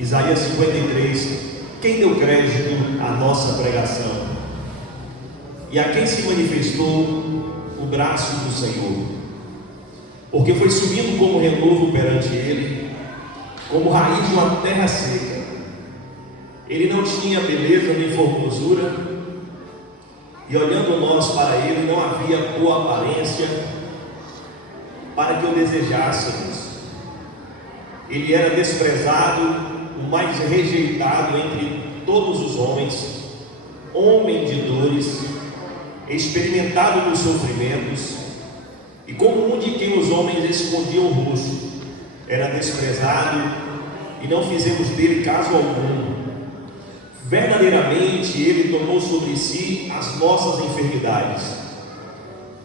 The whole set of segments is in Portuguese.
Isaías 53, quem deu crédito à nossa pregação? E a quem se manifestou o braço do Senhor? Porque foi subindo como renovo perante ele, como raiz de uma terra seca. Ele não tinha beleza nem formosura, e olhando nós para ele, não havia boa aparência para que o desejássemos. Ele era desprezado, o mais rejeitado entre todos os homens, homem de dores, experimentado nos sofrimentos, e como um de quem os homens escondiam o rosto, era desprezado, e não fizemos dele caso algum. Verdadeiramente ele tomou sobre si as nossas enfermidades,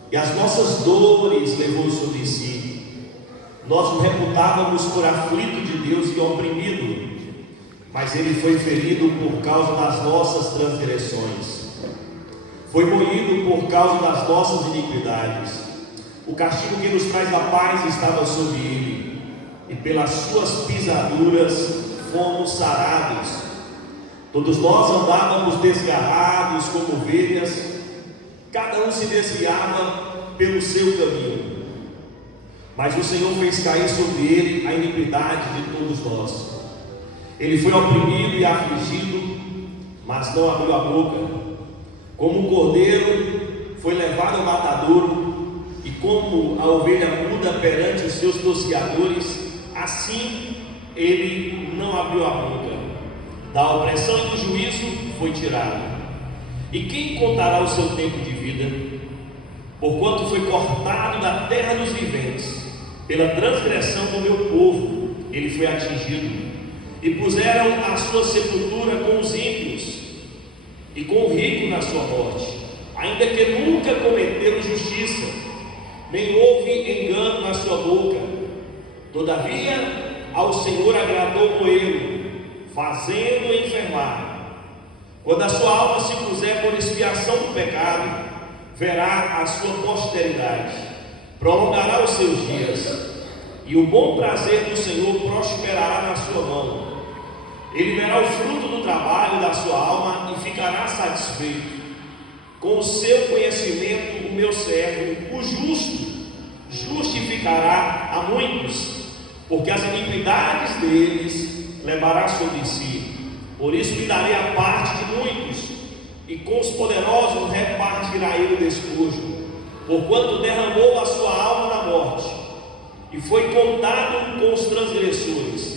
e as nossas dores levou sobre si. Nós o reputávamos por aflito de Deus e oprimido, mas ele foi ferido por causa das nossas transgressões, foi moído por causa das nossas iniquidades. O castigo que nos traz a paz estava sobre ele, e pelas suas pisaduras fomos sarados. Todos nós andávamos desgarrados como ovelhas, cada um se desviava pelo seu caminho, mas o Senhor fez cair sobre ele a iniquidade de todos nós. Ele foi oprimido e afligido, mas não abriu a boca. Como um cordeiro foi levado ao matadouro, e como a ovelha muda perante os seus tosqueadores, assim ele não abriu a boca. Da opressão e do juízo foi tirado. E quem contará o seu tempo de vida? Porquanto foi cortado da terra dos viventes, pela transgressão do meu povo ele foi atingido. E puseram a sua sepultura com os ímpios, e com o rico na sua morte, ainda que nunca cometeu injustiça, nem houve engano na sua boca. Todavia ao Senhor agradou moê-lo, fazendo-o enfermar. Quando a sua alma se puser por expiação do pecado, verá a sua posteridade, prolongará os seus dias, e o bom prazer do Senhor prosperará na sua mão. Ele verá o fruto do trabalho da sua alma e ficará satisfeito. Com o seu conhecimento, o meu servo, o justo, justificará a muitos, porque as iniquidades deles levará sobre si. Por isso lhe darei a parte de muitos, e com os poderosos repartirá ele o despojo, porquanto derramou a sua alma na morte, e foi contado com os transgressores.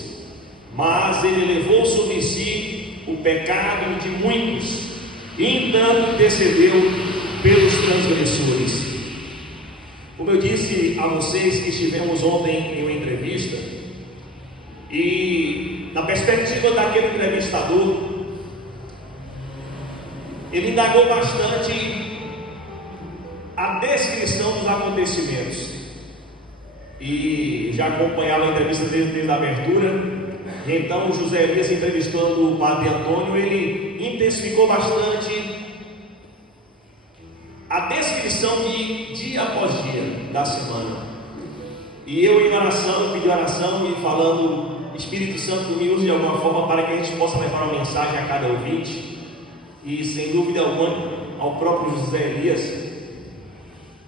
Mas ele levou sobre si o pecado de muitos, e então intercedeu pelos transgressores. Como eu disse a vocês que estivemos ontem em uma entrevista, e na perspectiva daquele entrevistador, ele indagou bastante a descrição dos acontecimentos, e já acompanhava a entrevista desde a abertura. Então José Elias, entrevistando o padre Antônio, ele intensificou bastante a descrição de dia após dia da semana. E eu em oração, pedi oração e falando, Espírito Santo me use de alguma forma para que a gente possa levar uma mensagem a cada ouvinte. E sem dúvida alguma ao próprio José Elias,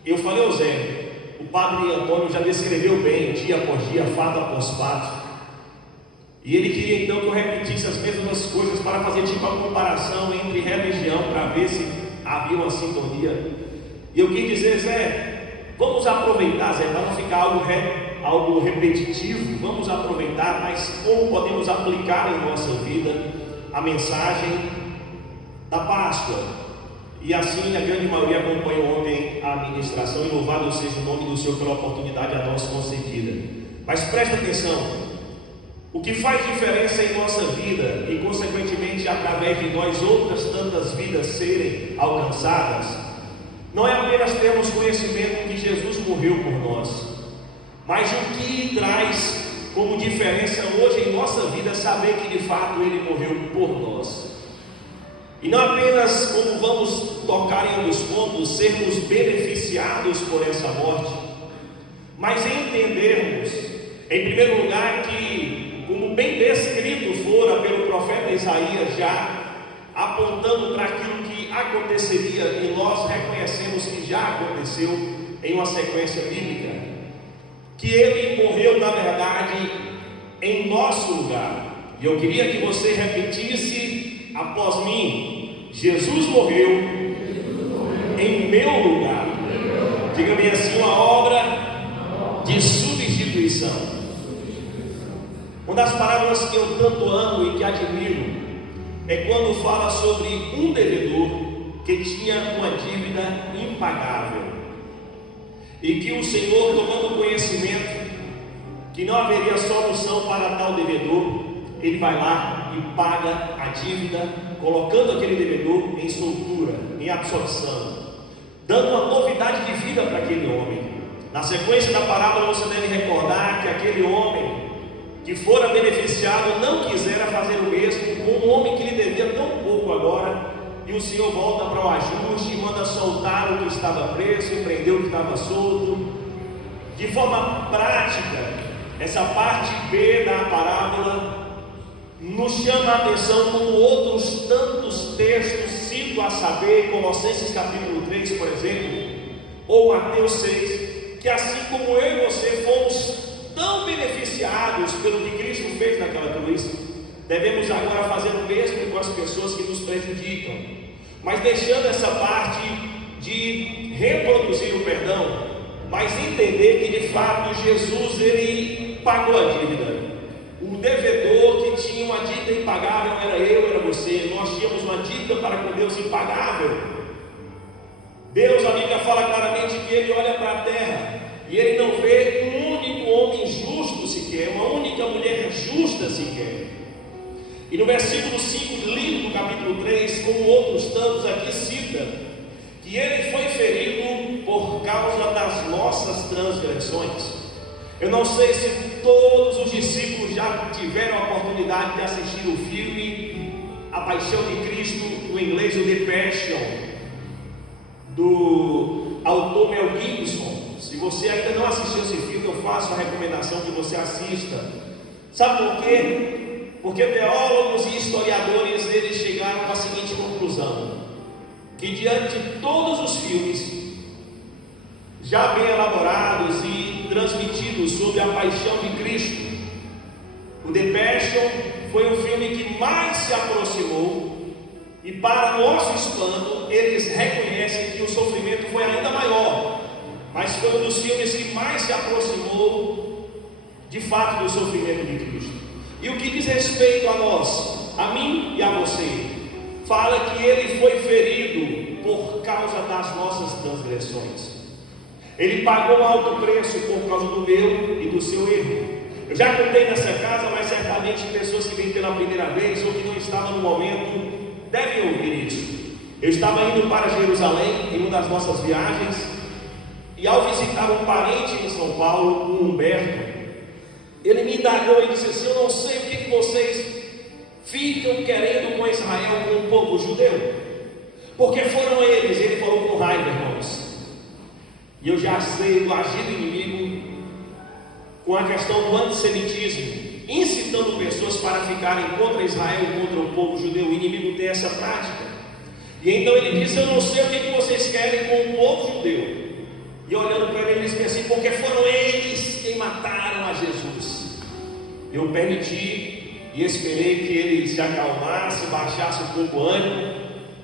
eu falei ao Zé, o padre Antônio já descreveu bem dia após dia, fato após fato. E ele queria então que eu repetisse as mesmas coisas para fazer tipo a comparação entre religião, para ver se havia uma sintonia. E eu quis dizer, Zé, vamos aproveitar, Zé, para não ficar algo repetitivo, vamos aproveitar, mas como podemos aplicar em nossa vida a mensagem da Páscoa. E assim a grande maioria acompanhou ontem a ministração, e louvado seja o nome do Senhor pela oportunidade a nós concedida. Mas presta atenção. O que faz diferença em nossa vida, e consequentemente através de nós outras tantas vidas serem alcançadas, não é apenas termos conhecimento que Jesus morreu por nós, mas o que traz como diferença hoje em nossa vida saber que de fato Ele morreu por nós. E não apenas como vamos tocar em alguns pontos, sermos beneficiados por essa morte, mas entendermos, em primeiro lugar, que como bem descrito for profeta Isaías já apontando para aquilo que aconteceria, e nós reconhecemos que já aconteceu em uma sequência bíblica, que ele morreu, na verdade, em nosso lugar. E eu queria que você repetisse após mim: Jesus morreu em meu lugar. Diga bem assim, uma obra de substituição. Uma das parábolas que eu tanto amo e que admiro é quando fala sobre um devedor que tinha uma dívida impagável, e que o Senhor, tomando conhecimento que não haveria solução para tal devedor, ele vai lá e paga a dívida, colocando aquele devedor em soltura, em absorção, dando uma novidade de vida para aquele homem. Na sequência da parábola, você deve recordar que aquele homem que fora beneficiado não quisera fazer o mesmo com um homem que lhe devia tão pouco agora, e o Senhor volta para o ajuste e manda soltar o que estava preso e prender o que estava solto. De forma prática, essa parte B da parábola nos chama a atenção, como outros tantos textos, cito a saber Colossenses capítulo 3, por exemplo, ou Mateus 6, que assim como eu e você fomos tão beneficiados pelo que Cristo fez naquela cruz, devemos agora fazer o mesmo com as pessoas que nos prejudicam, mas deixando essa parte de reproduzir o perdão, mas entender que de fato Jesus, ele pagou a dívida. O devedor que tinha uma dívida impagável era eu, era você. Nós tínhamos uma dívida para com Deus impagável. Deus, a Bíblia fala claramente que ele olha para a terra e ele não vê um único homem justo sequer, uma única mulher justa sequer. E no versículo 5, lindo do capítulo 3, como outros tantos aqui cita, que ele foi ferido por causa das nossas transgressões. Eu não sei se todos os discípulos já tiveram a oportunidade de assistir o filme A Paixão de Cristo, no inglês o The Passion, do autor Mel Gibson. Se você ainda não assistiu esse filme, eu faço a recomendação que você assista. Sabe por quê? Porque teólogos e historiadores, eles chegaram à seguinte conclusão: que diante de todos os filmes já bem elaborados e transmitidos sobre a paixão de Cristo, o The Passion foi o filme que mais se aproximou, e para nosso espanto, eles reconhecem que o sofrimento foi ainda maior, mas foi um dos filmes que mais se aproximou de fato do sofrimento de Cristo. E o que diz respeito a nós, a mim e a você, fala que ele foi ferido por causa das nossas transgressões. Ele pagou um alto preço por causa do meu e do seu erro. Eu já contei nessa casa, mas certamente pessoas que vêm pela primeira vez ou que não estavam no momento devem ouvir isso. Eu estava indo para Jerusalém em uma das nossas viagens, e ao visitar um parente em São Paulo, o Humberto, ele me indagou e disse assim: eu não sei o que vocês ficam querendo com Israel, com o povo judeu, porque foram eles. Ele falou com raiva, irmãos, e eu já sei do agir do inimigo com a questão do antissemitismo, incitando pessoas para ficarem contra Israel, contra o povo judeu. O inimigo tem essa prática. E então ele disse: eu não sei o que vocês querem com o povo judeu. E olhando para ele, ele disse assim: porque foram eles quem mataram a Jesus. Eu permiti e esperei que ele se acalmasse, baixasse um pouco o ânimo,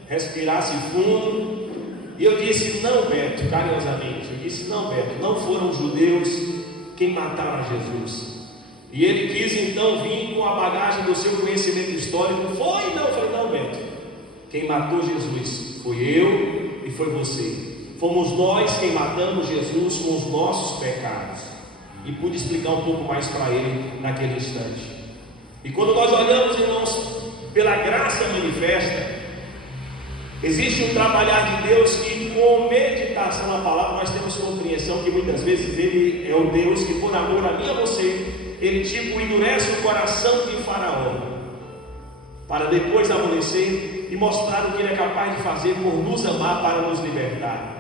respirasse fundo. E eu disse: não, Beto, carinhosamente, eu disse: não, Beto, não foram os judeus quem mataram a Jesus. E ele quis então vir com a bagagem do seu conhecimento histórico. Foi? Não, eu falei: não, Beto, quem matou Jesus foi eu e foi você. Fomos nós quem matamos Jesus com os nossos pecados. E pude explicar um pouco mais para ele naquele instante. E quando nós olhamos, irmãos, pela graça manifesta, existe um trabalhar de Deus que, com meditação na palavra, nós temos compreensão que muitas vezes Ele é o Deus que, por amor a mim e a você, Ele tipo endurece o coração de Faraó, para depois amolecer e mostrar o que Ele é capaz de fazer por nos amar, para nos libertar.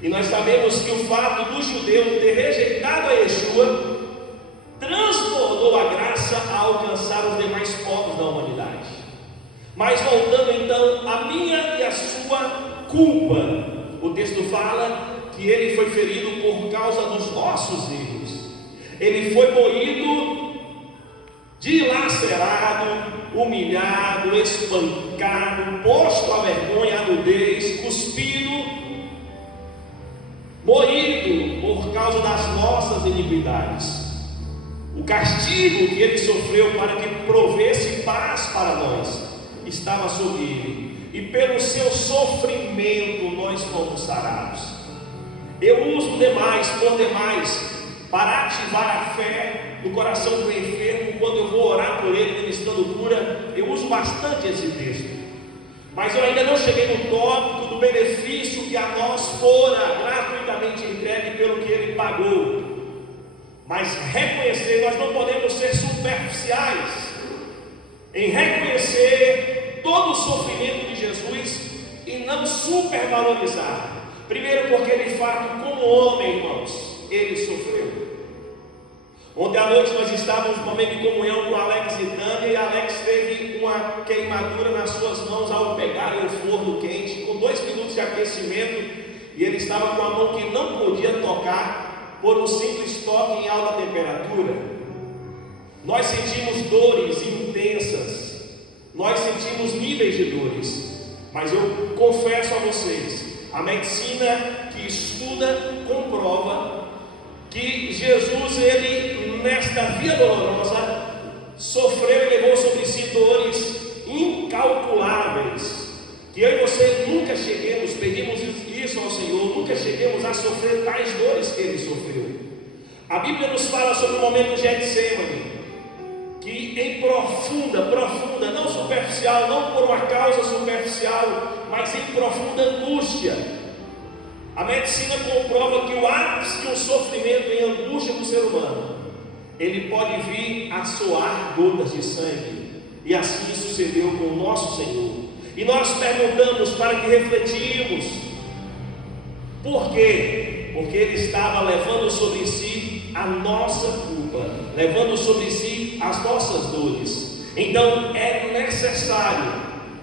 E nós sabemos que o fato do judeu ter rejeitado a Yeshua transbordou a graça a alcançar os demais povos da humanidade. Mas voltando então à minha e à sua culpa, o texto fala que ele foi ferido por causa dos nossos erros. Ele foi moído, dilacerado, humilhado, espancado, posto à vergonha, à nudez, cuspido, moído por causa das nossas iniquidades. O castigo que ele sofreu para que provesse paz para nós estava sobre ele, e pelo seu sofrimento nós fomos sarados. Eu uso por demais, para ativar a fé no coração do enfermo, quando eu vou orar por ele ministrando cura. Eu uso bastante esse texto, mas eu ainda não cheguei no tópico do benefício que a nós fora gratuitamente entregue pelo que ele pagou. Mas reconhecer, nós não podemos ser superficiais em reconhecer todo o sofrimento de Jesus e não supervalorizar. Primeiro, porque de fato, como homem, irmãos, ele sofreu. Ontem à noite nós estávamos no momento de comunhão com Alex e Tânia, e Alex teve uma queimadura nas suas mãos ao pegar o forno quente, com 2 minutos de aquecimento, e ele estava com a mão que não podia tocar por um simples toque em alta temperatura. Nós sentimos dores intensas, nós sentimos níveis de dores, mas eu confesso a vocês, a medicina que estuda comprova que Jesus, ele nesta via dolorosa, sofreu e levou sobre si dores incalculáveis, que eu e você nunca cheguemos, pedimos isso ao Senhor, nunca cheguemos a sofrer tais dores que ele sofreu. A Bíblia nos fala sobre o momento de Getsemane, que em profunda, não superficial, não por uma causa superficial, mas em profunda angústia, a medicina comprova que o ápice de um sofrimento em angústia do ser humano, ele pode vir a soar gotas de sangue, e assim sucedeu com o nosso Senhor. E nós perguntamos para que refletimos, por quê? Porque ele estava levando sobre si a nossa culpa, levando sobre si as nossas dores. Então é necessário,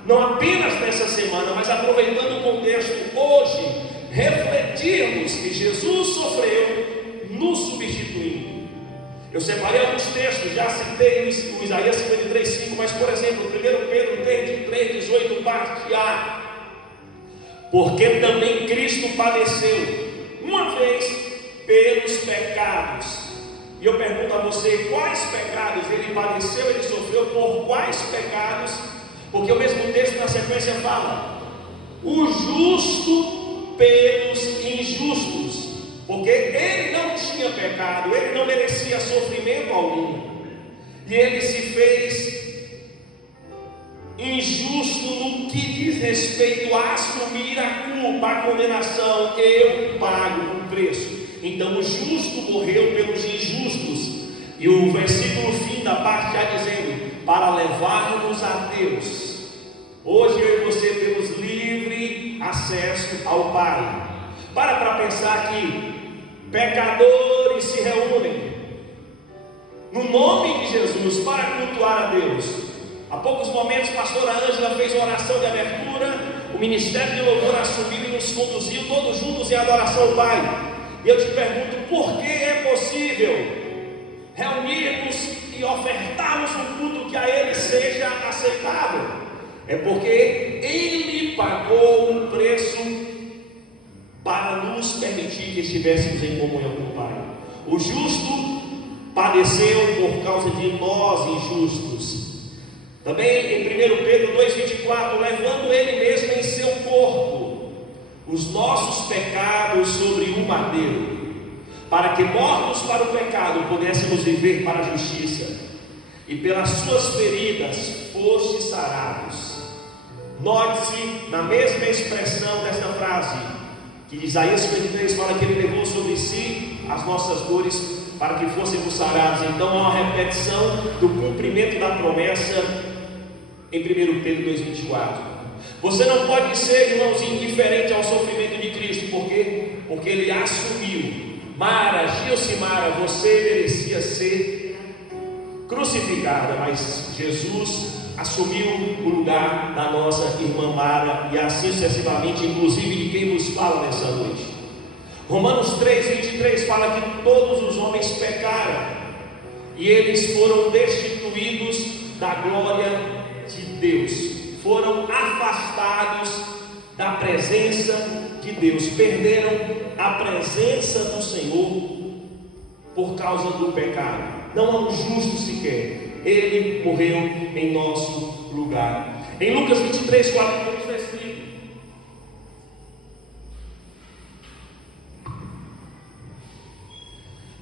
não apenas nessa semana, mas aproveitando o contexto hoje, refletirmos que Jesus sofreu nos substituindo. Eu separei alguns textos, já citei o Isaías 53:5, mas por exemplo, 1 Pedro 3:18, parte A. Porque também Cristo padeceu uma vez pelos pecados. E eu pergunto a você, quais pecados ele padeceu, ele sofreu por quais pecados? Porque o mesmo texto na sequência fala: o justo pelos injustos, porque ele não tinha pecado, ele não merecia sofrimento algum, e ele se fez injusto no que diz respeito a assumir a culpa, a condenação. Eu pago o preço. Então o justo morreu pelos injustos, e o versículo fim da parte A dizendo: para levar-nos a Deus. Hoje eu e você temos livre acesso ao Pai. Para pensar que pecadores se reúnem no nome de Jesus para cultuar a Deus. Há poucos momentos, a pastora Ângela fez uma oração de abertura, o ministério de louvor assumiu e nos conduziu todos juntos em adoração ao Pai. E eu te pergunto, por que é possível reunirmos e ofertarmos um culto que a Ele seja aceitável? É porque Ele pagou um preço para nos permitir que estivéssemos em comunhão com o Pai. O justo padeceu por causa de nós injustos. Também em 1 Pedro 2,24, levando Ele mesmo em seu corpo os nossos pecados sobre o madeiro, para que mortos para o pecado pudéssemos viver para a justiça, e pelas suas feridas foste sarados. Note-se na mesma expressão desta frase, que Isaías 53 fala que ele levou sobre si as nossas dores para que fôssemos sarados. Então há uma repetição do cumprimento da promessa em 1 Pedro 2,24. Você não pode ser, irmãos, indiferente ao sofrimento de Cristo. Por quê? Porque ele assumiu. Mara, Gilcimara, você merecia ser crucificada, mas Jesus assumiu o lugar da nossa irmã Mara e assim sucessivamente, inclusive de quem nos fala nessa noite. Romanos 3:23 fala que todos os homens pecaram e eles foram destituídos da glória de Deus, foram afastados da presença de Deus, perderam a presença do Senhor por causa do pecado. Não há um justo sequer, ele morreu em nosso lugar. Em Lucas 23:41 está escrito: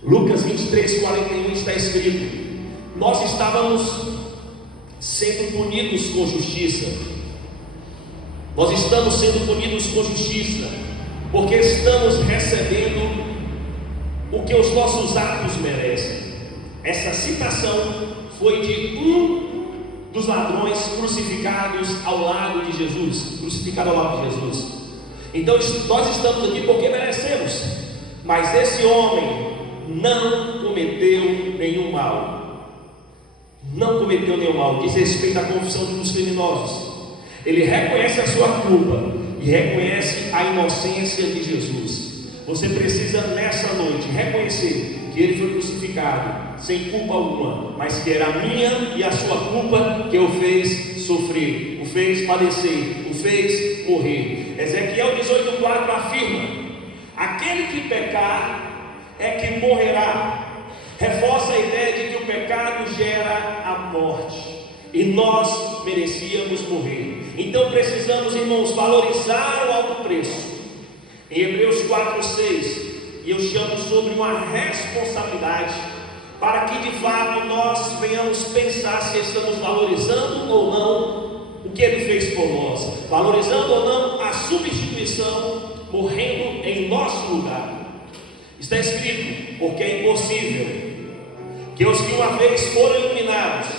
Lucas 23:41 está escrito: nós estávamos sendo punidos com justiça. Nós estamos sendo punidos com justiça, porque estamos recebendo o que os nossos atos merecem. Essa citação foi de um dos ladrões crucificados ao lado de Jesus, crucificado ao lado de Jesus. Então nós estamos aqui porque merecemos, mas esse homem não cometeu nenhum mal. Não cometeu nenhum mal. Diz respeito à confissão dos criminosos. Ele reconhece a sua culpa e reconhece a inocência de Jesus. Você precisa nessa noite reconhecer que ele foi crucificado sem culpa alguma, mas que era a minha e a sua culpa que o fez sofrer, o fez padecer, o fez morrer. Ezequiel 18:4 afirma: aquele que pecar é que morrerá. Reforça a ideia de que o pecado gera a morte e nós merecíamos morrer. Então precisamos, irmãos, valorizar o alto preço. Em Hebreus 4:6, e eu chamo sobre uma responsabilidade, para que de fato nós venhamos pensar se estamos valorizando ou não o que ele fez por nós, valorizando ou não a substituição, morrendo em nosso lugar. Está escrito: porque é impossível que os que uma vez foram iluminados,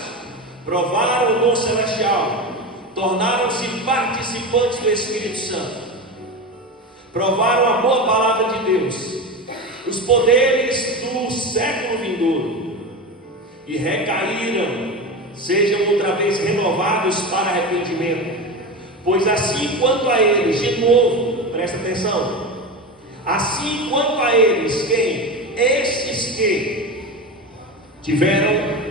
provaram o dom celestial, tornaram-se participantes do Espírito Santo, provaram a boa palavra de Deus, os poderes do século vindouro, e recaíram, sejam outra vez renovados para arrependimento. Pois assim quanto a eles, de novo, presta atenção, assim quanto a eles, quem? Estes que tiveram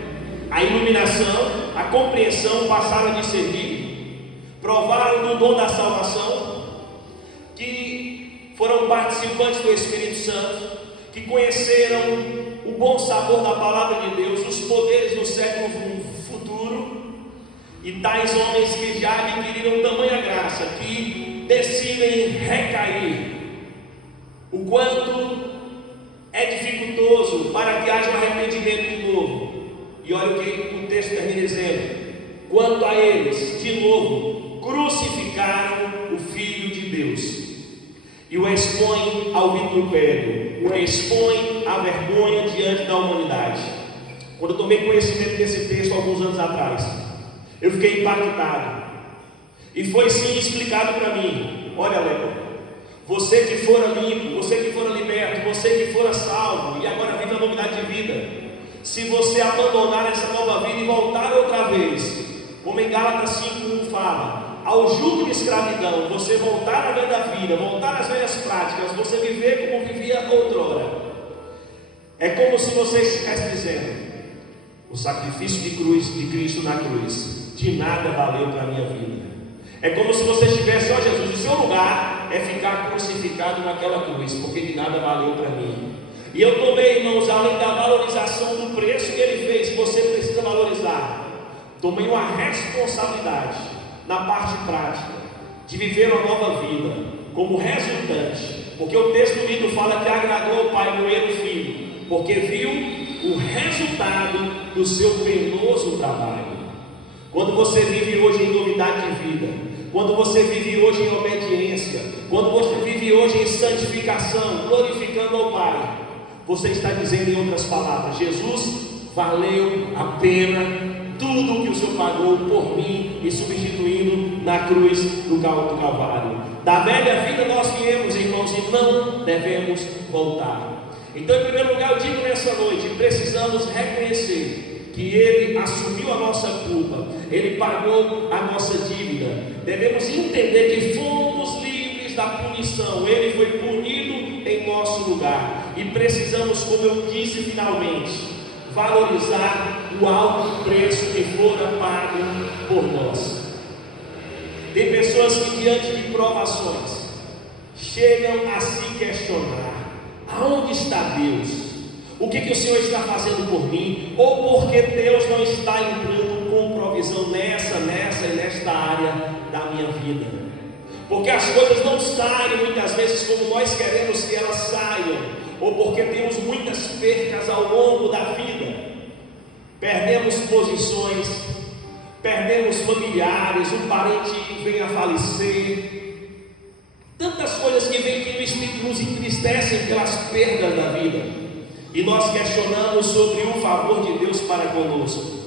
a iluminação, a compreensão, passaram a discernir, provaram do dom da salvação, que foram participantes do Espírito Santo, que conheceram o bom sabor da palavra de Deus, os poderes do século futuro, e tais homens que já adquiriram tamanha graça, que decidem recair. O quanto é dificultoso para que haja um arrependimento de novo. E olha o que o texto termina dizendo: quanto a eles, de novo, crucificaram o Filho de Deus e o expõem ao vitupério, o expõem à vergonha diante da humanidade. Quando eu tomei conhecimento desse texto alguns anos atrás, eu fiquei impactado, e foi sim explicado para mim: olha, Léo, você que fora limpo, você que fora liberto, você que fora salvo e agora vive a novidade de vida, se você abandonar essa nova vida e voltar outra vez, como em Gálatas 5:1 fala, ao jugo de escravidão, você voltar à velha vida, voltar às velhas práticas, você viver como vivia outrora, é como se você estivesse dizendo: o sacrifício de Cristo na cruz de nada valeu para a minha vida. É como se você estivesse: ó Jesus, o seu lugar é ficar crucificado naquela cruz, porque de nada valeu para mim. E eu tomei, irmãos, além da valorização do preço que ele fez, você precisa valorizar, tomei uma responsabilidade na parte prática de viver uma nova vida como resultante, porque o texto lido fala que agradou ao Pai moer o Filho, porque viu o resultado do seu penoso trabalho. Quando você vive hoje em novidade de vida, quando você vive hoje em obediência, quando você vive hoje em santificação, glorificando ao Pai, você está dizendo, em outras palavras: Jesus, valeu a pena tudo que o Senhor pagou por mim, me substituindo na cruz do Calvário. Da velha vida nós viemos, irmãos, e não devemos voltar. Então, em primeiro lugar, eu digo nessa noite: precisamos reconhecer que Ele assumiu a nossa culpa, Ele pagou a nossa dívida. Devemos entender que fomos livres da punição, Ele foi punido em nosso lugar, e precisamos, como eu disse finalmente, valorizar o alto preço que fora pago por nós. Tem pessoas que, diante de provações, chegam a se questionar: aonde está Deus? O que o Senhor está fazendo por mim? Ou porque Deus não está entrando com provisão nessa e nesta área da minha vida? Porque as coisas não saem muitas vezes como nós queremos que elas saiam, ou porque temos muitas percas ao longo da vida, perdemos posições, perdemos familiares, um parente vem a falecer, tantas coisas que vêm que nos entristecem pelas perdas da vida, e nós questionamos sobre o favor de Deus para conosco.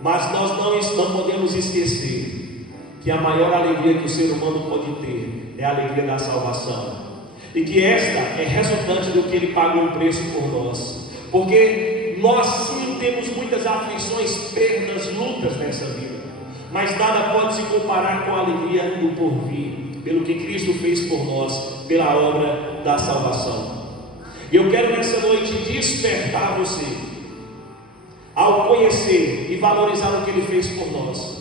Mas nós não podemos esquecer que a maior alegria que o ser humano pode ter é a alegria da salvação, e que esta é resultante do que Ele pagou um preço por nós, porque nós sim temos muitas aflições, perdas, lutas nessa vida, mas nada pode se comparar com a alegria do porvir, pelo que Cristo fez por nós, pela obra da salvação. E eu quero nessa noite despertar você ao conhecer e valorizar o que Ele fez por nós,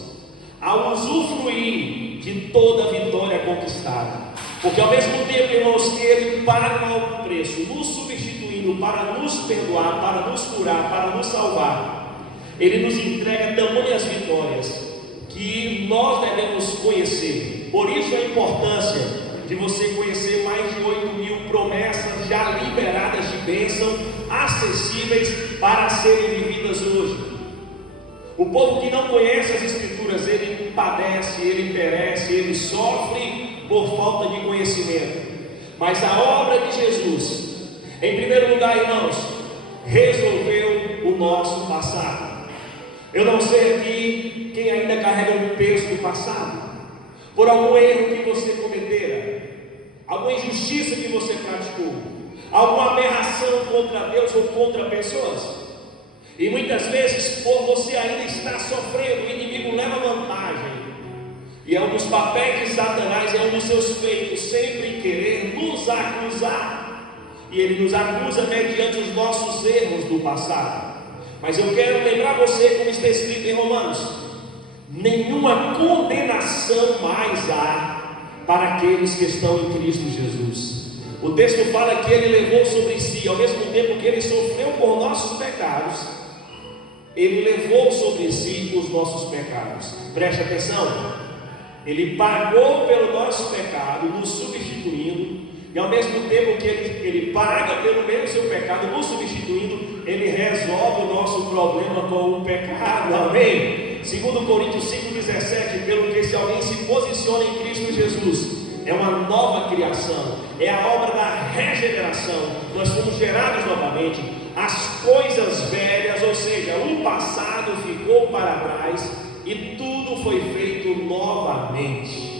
ao usufruir de toda a vitória conquistada, porque ao mesmo tempo, irmãos, que Ele paga um alto preço, nos substituindo para nos perdoar, para nos curar, para nos salvar, Ele nos entrega tamanhas vitórias que nós devemos conhecer. Por isso a importância de você conhecer mais de 8.000 promessas já liberadas de bênção, acessíveis para serem vividas hoje. O povo que não conhece as Escrituras, ele padece, ele perece, ele sofre por falta de conhecimento. Mas a obra de Jesus, em primeiro lugar, irmãos, resolveu o nosso passado. Eu não sei aqui quem ainda carrega o peso do passado, por algum erro que você cometera, alguma injustiça que você praticou, alguma aberração contra Deus ou contra pessoas. E muitas vezes, por você ainda estar sofrendo, o inimigo leva vantagem, e é um dos papéis de Satanás, é um dos seus feitos, sempre querer nos acusar, e ele nos acusa mediante os nossos erros do passado. Mas eu quero lembrar você, como está escrito em Romanos: nenhuma condenação mais há para aqueles que estão em Cristo Jesus. O texto fala que Ele levou sobre si, ao mesmo tempo que Ele sofreu por nossos pecados, Ele levou sobre si os nossos pecados. Preste atenção, Ele pagou pelo nosso pecado, nos substituindo, e ao mesmo tempo que Ele paga pelo mesmo seu pecado, nos substituindo, Ele resolve o nosso problema com o pecado. Amém? 2 Coríntios 5,17, pelo que se alguém se posiciona em Cristo Jesus, é uma nova criação, é a obra da regeneração, nós fomos gerados novamente, as coisas velhas, ou seja, o passado ficou para trás, e tudo foi feito novamente.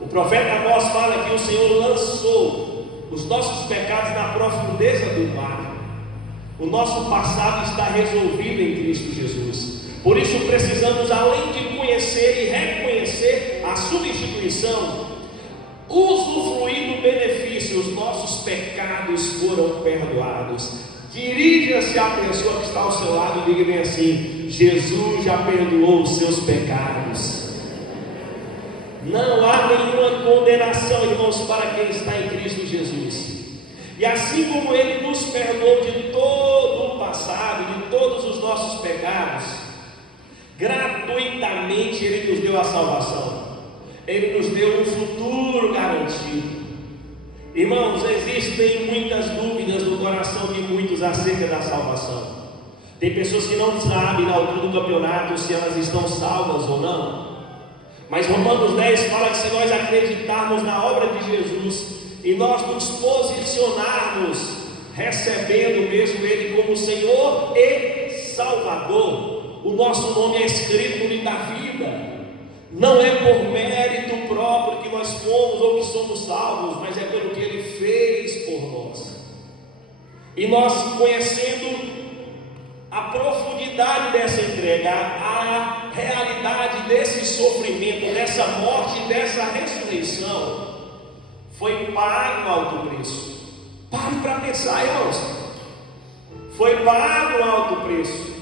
O profeta Amós fala que o Senhor lançou os nossos pecados na profundeza do mar. O nosso passado está resolvido em Cristo Jesus. Por isso precisamos, além de conhecer e reconhecer a substituição, usufruir do benefício. Os nossos pecados foram perdoados. Dirija-se à pessoa que está ao seu lado e diga bem assim: Jesus já perdoou os seus pecados. Não há nenhuma condenação, irmãos, para quem está em Cristo Jesus. E assim como Ele nos perdoou de todo o passado, de todos os nossos pecados, gratuitamente Ele nos deu a salvação. Ele nos deu um futuro garantido. Irmãos, existem muitas dúvidas no coração de muitos acerca da salvação. Tem pessoas que não sabem na altura do campeonato se elas estão salvas ou não. Mas Romanos 10 fala que se nós acreditarmos na obra de Jesus e nós nos posicionarmos recebendo mesmo Ele como Senhor e Salvador, o nosso nome é escrito no livro da vida. Não é por mérito próprio que nós fomos ou que somos salvos, mas é pelo que Ele fez por nós. E nós, conhecendo a profundidade dessa entrega, a realidade desse sofrimento, dessa morte, dessa ressurreição, foi pago alto preço. Pare para pensar, irmãos. Foi pago alto preço.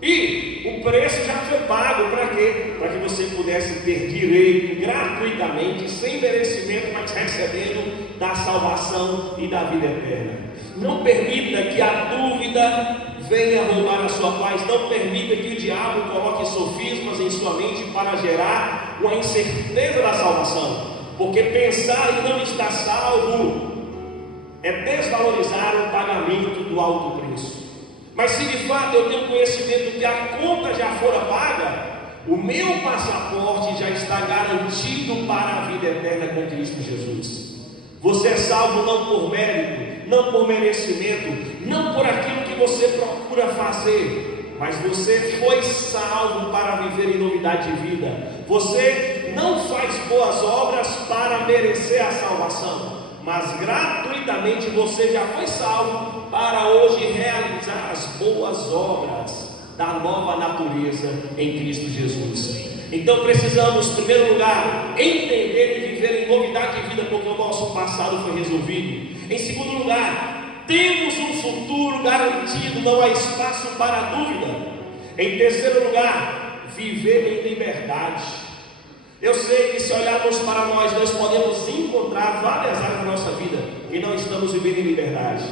E o preço já foi pago para quê? Para que você pudesse ter direito gratuitamente, sem merecimento, mas recebendo da salvação e da vida eterna. Não permita que a dúvida venha roubar a sua paz. Não permita que o diabo coloque sofismas em sua mente para gerar uma incerteza da salvação. Porque pensar em não estar salvo é desvalorizar o pagamento do alto preço. Mas se de fato eu tenho conhecimento que a conta já fora paga, o meu passaporte já está garantido para a vida eterna com Cristo Jesus. Você é salvo não por mérito, não por merecimento, não por aquilo que você procura fazer, mas você foi salvo para viver em novidade de vida. Você não faz boas obras para merecer a salvação, mas gratuitamente você já foi salvo para hoje realizar as boas obras da nova natureza em Cristo Jesus. Então precisamos, em primeiro lugar, entender e viver em novidade de vida, porque o nosso passado foi resolvido. Em segundo lugar, temos um futuro garantido, não há espaço para dúvida. Em terceiro lugar, viver em liberdade. Eu sei que se olharmos para nós podemos encontrar várias áreas da nossa vida que não estamos vivendo em liberdade.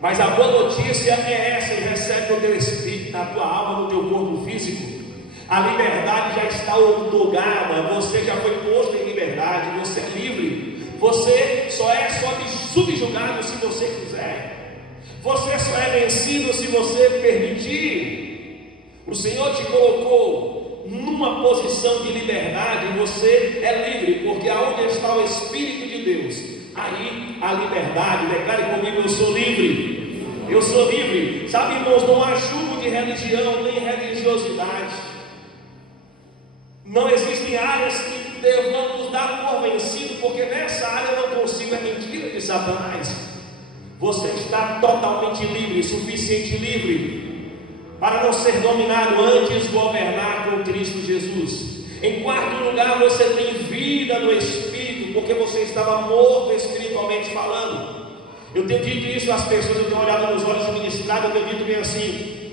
Mas a boa notícia é essa, e recebe no teu espírito, na tua alma, no teu corpo físico. A liberdade já está outorgada, você já foi posto em liberdade, você é livre. Você só é subjugado se você quiser. Você só é vencido se você permitir. O Senhor te colocou numa posição de liberdade, você é livre, porque aonde está o Espírito de Deus, aí a liberdade. Declare comigo: eu sou livre. Eu sou livre. Sabe, irmãos, não há jugo de religião nem religiosidade. Não existem áreas que devamos dar por vencido, porque nessa área eu não consigo, é mentira de Satanás. Você está totalmente livre, suficiente livre, para não ser dominado, antes governar com Cristo Jesus. Em quarto lugar, você tem vida no Espírito, porque você estava morto espiritualmente falando. Eu tenho dito isso às pessoas, eu tenho olhado nos olhos e ministrado, eu tenho dito bem assim: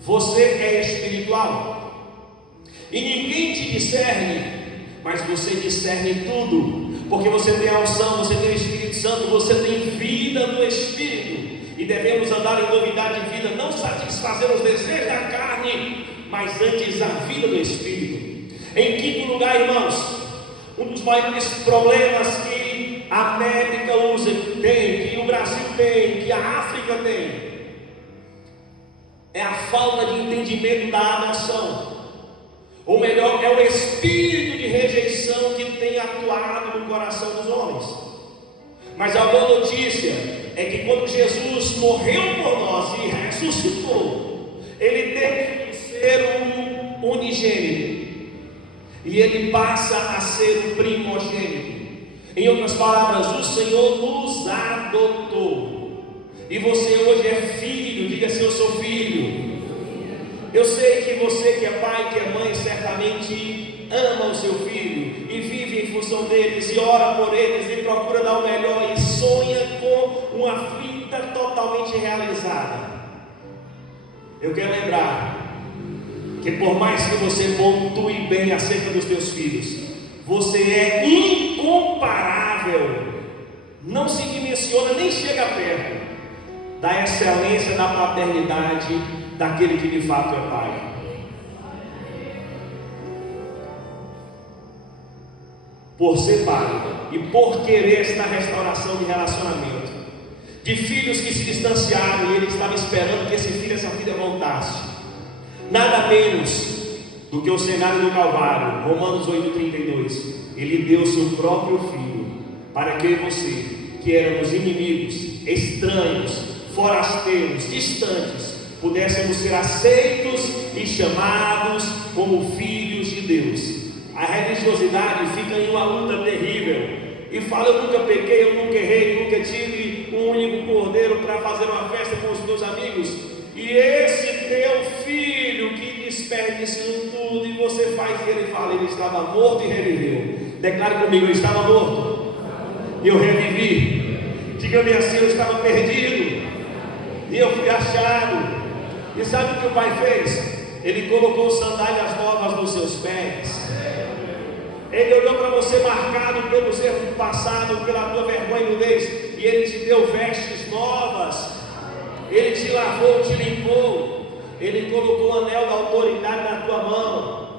você é espiritual, e ninguém te discerne, mas você discerne tudo, porque você tem a unção, você tem o Espírito Santo, você tem vida no Espírito, e devemos andar em novidade de vida, não satisfazer os desejos da carne, mas antes a vida do Espírito. Em quinto lugar, irmãos, um dos maiores problemas que a América tem, que o Brasil tem, que a África tem, é a falta de entendimento da adoção. Ou melhor, é o espírito de rejeição que tem atuado no coração dos homens. Mas a boa notícia é que quando Jesus morreu por nós e ressuscitou, Ele teve que ser um unigênito, e Ele passa a ser o primogênito. Em outras palavras, o Senhor nos adotou, e você hoje é filho. Diga assim: eu sou filho. Eu sei que você que é pai, que é mãe, certamente ama o seu filho e vive em função deles, e ora por eles, e procura dar o melhor, e sonha com uma vida totalmente realizada. Eu quero lembrar que por mais que você pontue bem acerca dos teus filhos, você é incomparável, não se dimensiona, nem chega perto da excelência da paternidade daquele que de fato é pai. Por ser pai e por querer esta restauração de relacionamento, de filhos que se distanciaram, e ele estava esperando que esse filho, essa filha voltasse, nada menos do que o cenário do Calvário, Romanos 8,32. Ele deu seu próprio filho para que você, que éramos inimigos, estranhos, forasteiros, distantes, pudéssemos ser aceitos e chamados como filhos de Deus. A religiosidade fica em uma luta terrível e fala: eu nunca pequei, eu nunca errei, nunca tive um único cordeiro para fazer uma festa com os meus amigos. E esse teu filho que desperdiçou tudo, e você faz que ele fala, ele estava morto e reviveu. Declare comigo, eu estava morto e eu revivi. Diga-me assim, eu estava perdido e eu fui achado. E sabe o que o Pai fez? Ele colocou sandálias novas nos seus pés. Ele olhou para você marcado pelos erros do passado, pela tua vergonha e nudez, e Ele te deu vestes novas. Ele te lavou, te limpou. Ele colocou o anel da autoridade na tua mão.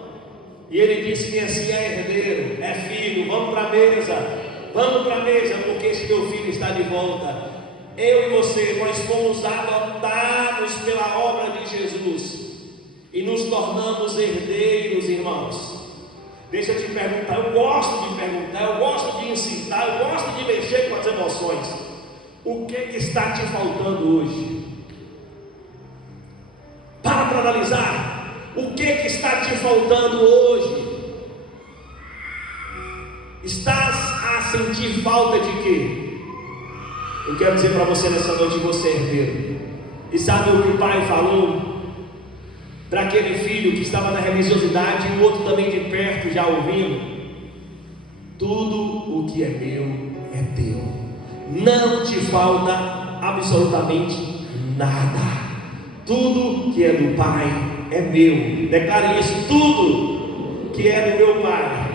E Ele disse que assim é herdeiro, é filho. Vamos para a mesa, porque esse teu filho está de volta. Eu e você, nós fomos adotados pela obra de Jesus e nos tornamos herdeiros, irmãos. Deixa eu te perguntar, eu gosto de perguntar, eu gosto de incitar, eu gosto de mexer com as emoções. O que está te faltando hoje? Para analisar. O que está te faltando hoje? Estás a sentir falta de quê? Eu quero dizer para você nessa noite, você é herdeiro. E sabe o que o pai falou para aquele filho que estava na religiosidade e o outro também de perto já ouvindo? Tudo o que é meu é teu, não te falta absolutamente nada. Tudo que é do Pai é meu. Declare isso: tudo que é do meu Pai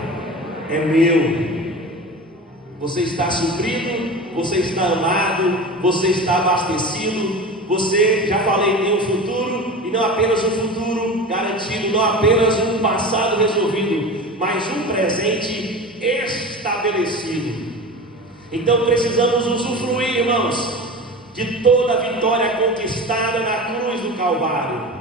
é meu. Você está suprido, você está amado, você está abastecido. Você, já falei, tem um futuro, e não apenas um futuro garantido, não apenas um passado resolvido, mas um presente estabelecido. Então precisamos usufruir, irmãos, de toda a vitória conquistada na cruz do Calvário.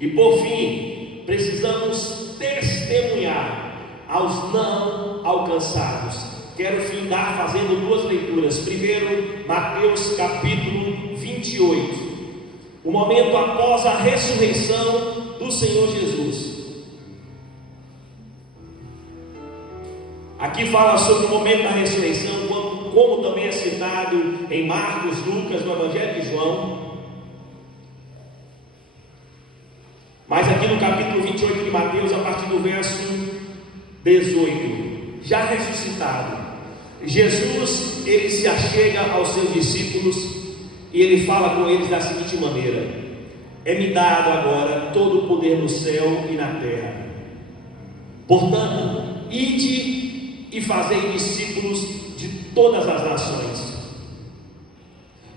E por fim, precisamos testemunhar aos não alcançados. Quero findar fazendo duas leituras. Primeiro, Mateus capítulo 28, o momento após a ressurreição do Senhor Jesus. Aqui fala sobre o momento da ressurreição, como também é citado em Marcos, Lucas, no Evangelho de João. Mas aqui no capítulo 28 de Mateus, a partir do verso 18, já ressuscitado, Jesus, ele se achega aos seus discípulos e ele fala com eles da seguinte maneira: é-me dado agora todo o poder no céu e na terra. Portanto, ide e fazei discípulos de todas as nações,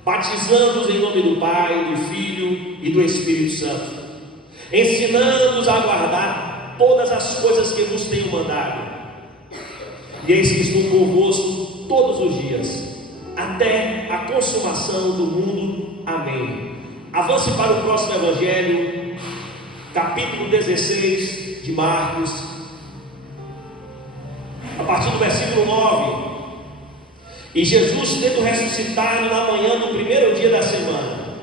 batizando-os em nome do Pai, do Filho e do Espírito Santo, ensinando-os a guardar todas as coisas que vos tenho mandado. E eis que estou convosco todos os dias, até a consumação do mundo. Amém. Avance para o próximo Evangelho, capítulo 16 de Marcos, a partir do versículo 9. E Jesus, tendo ressuscitado na manhã do primeiro dia da semana,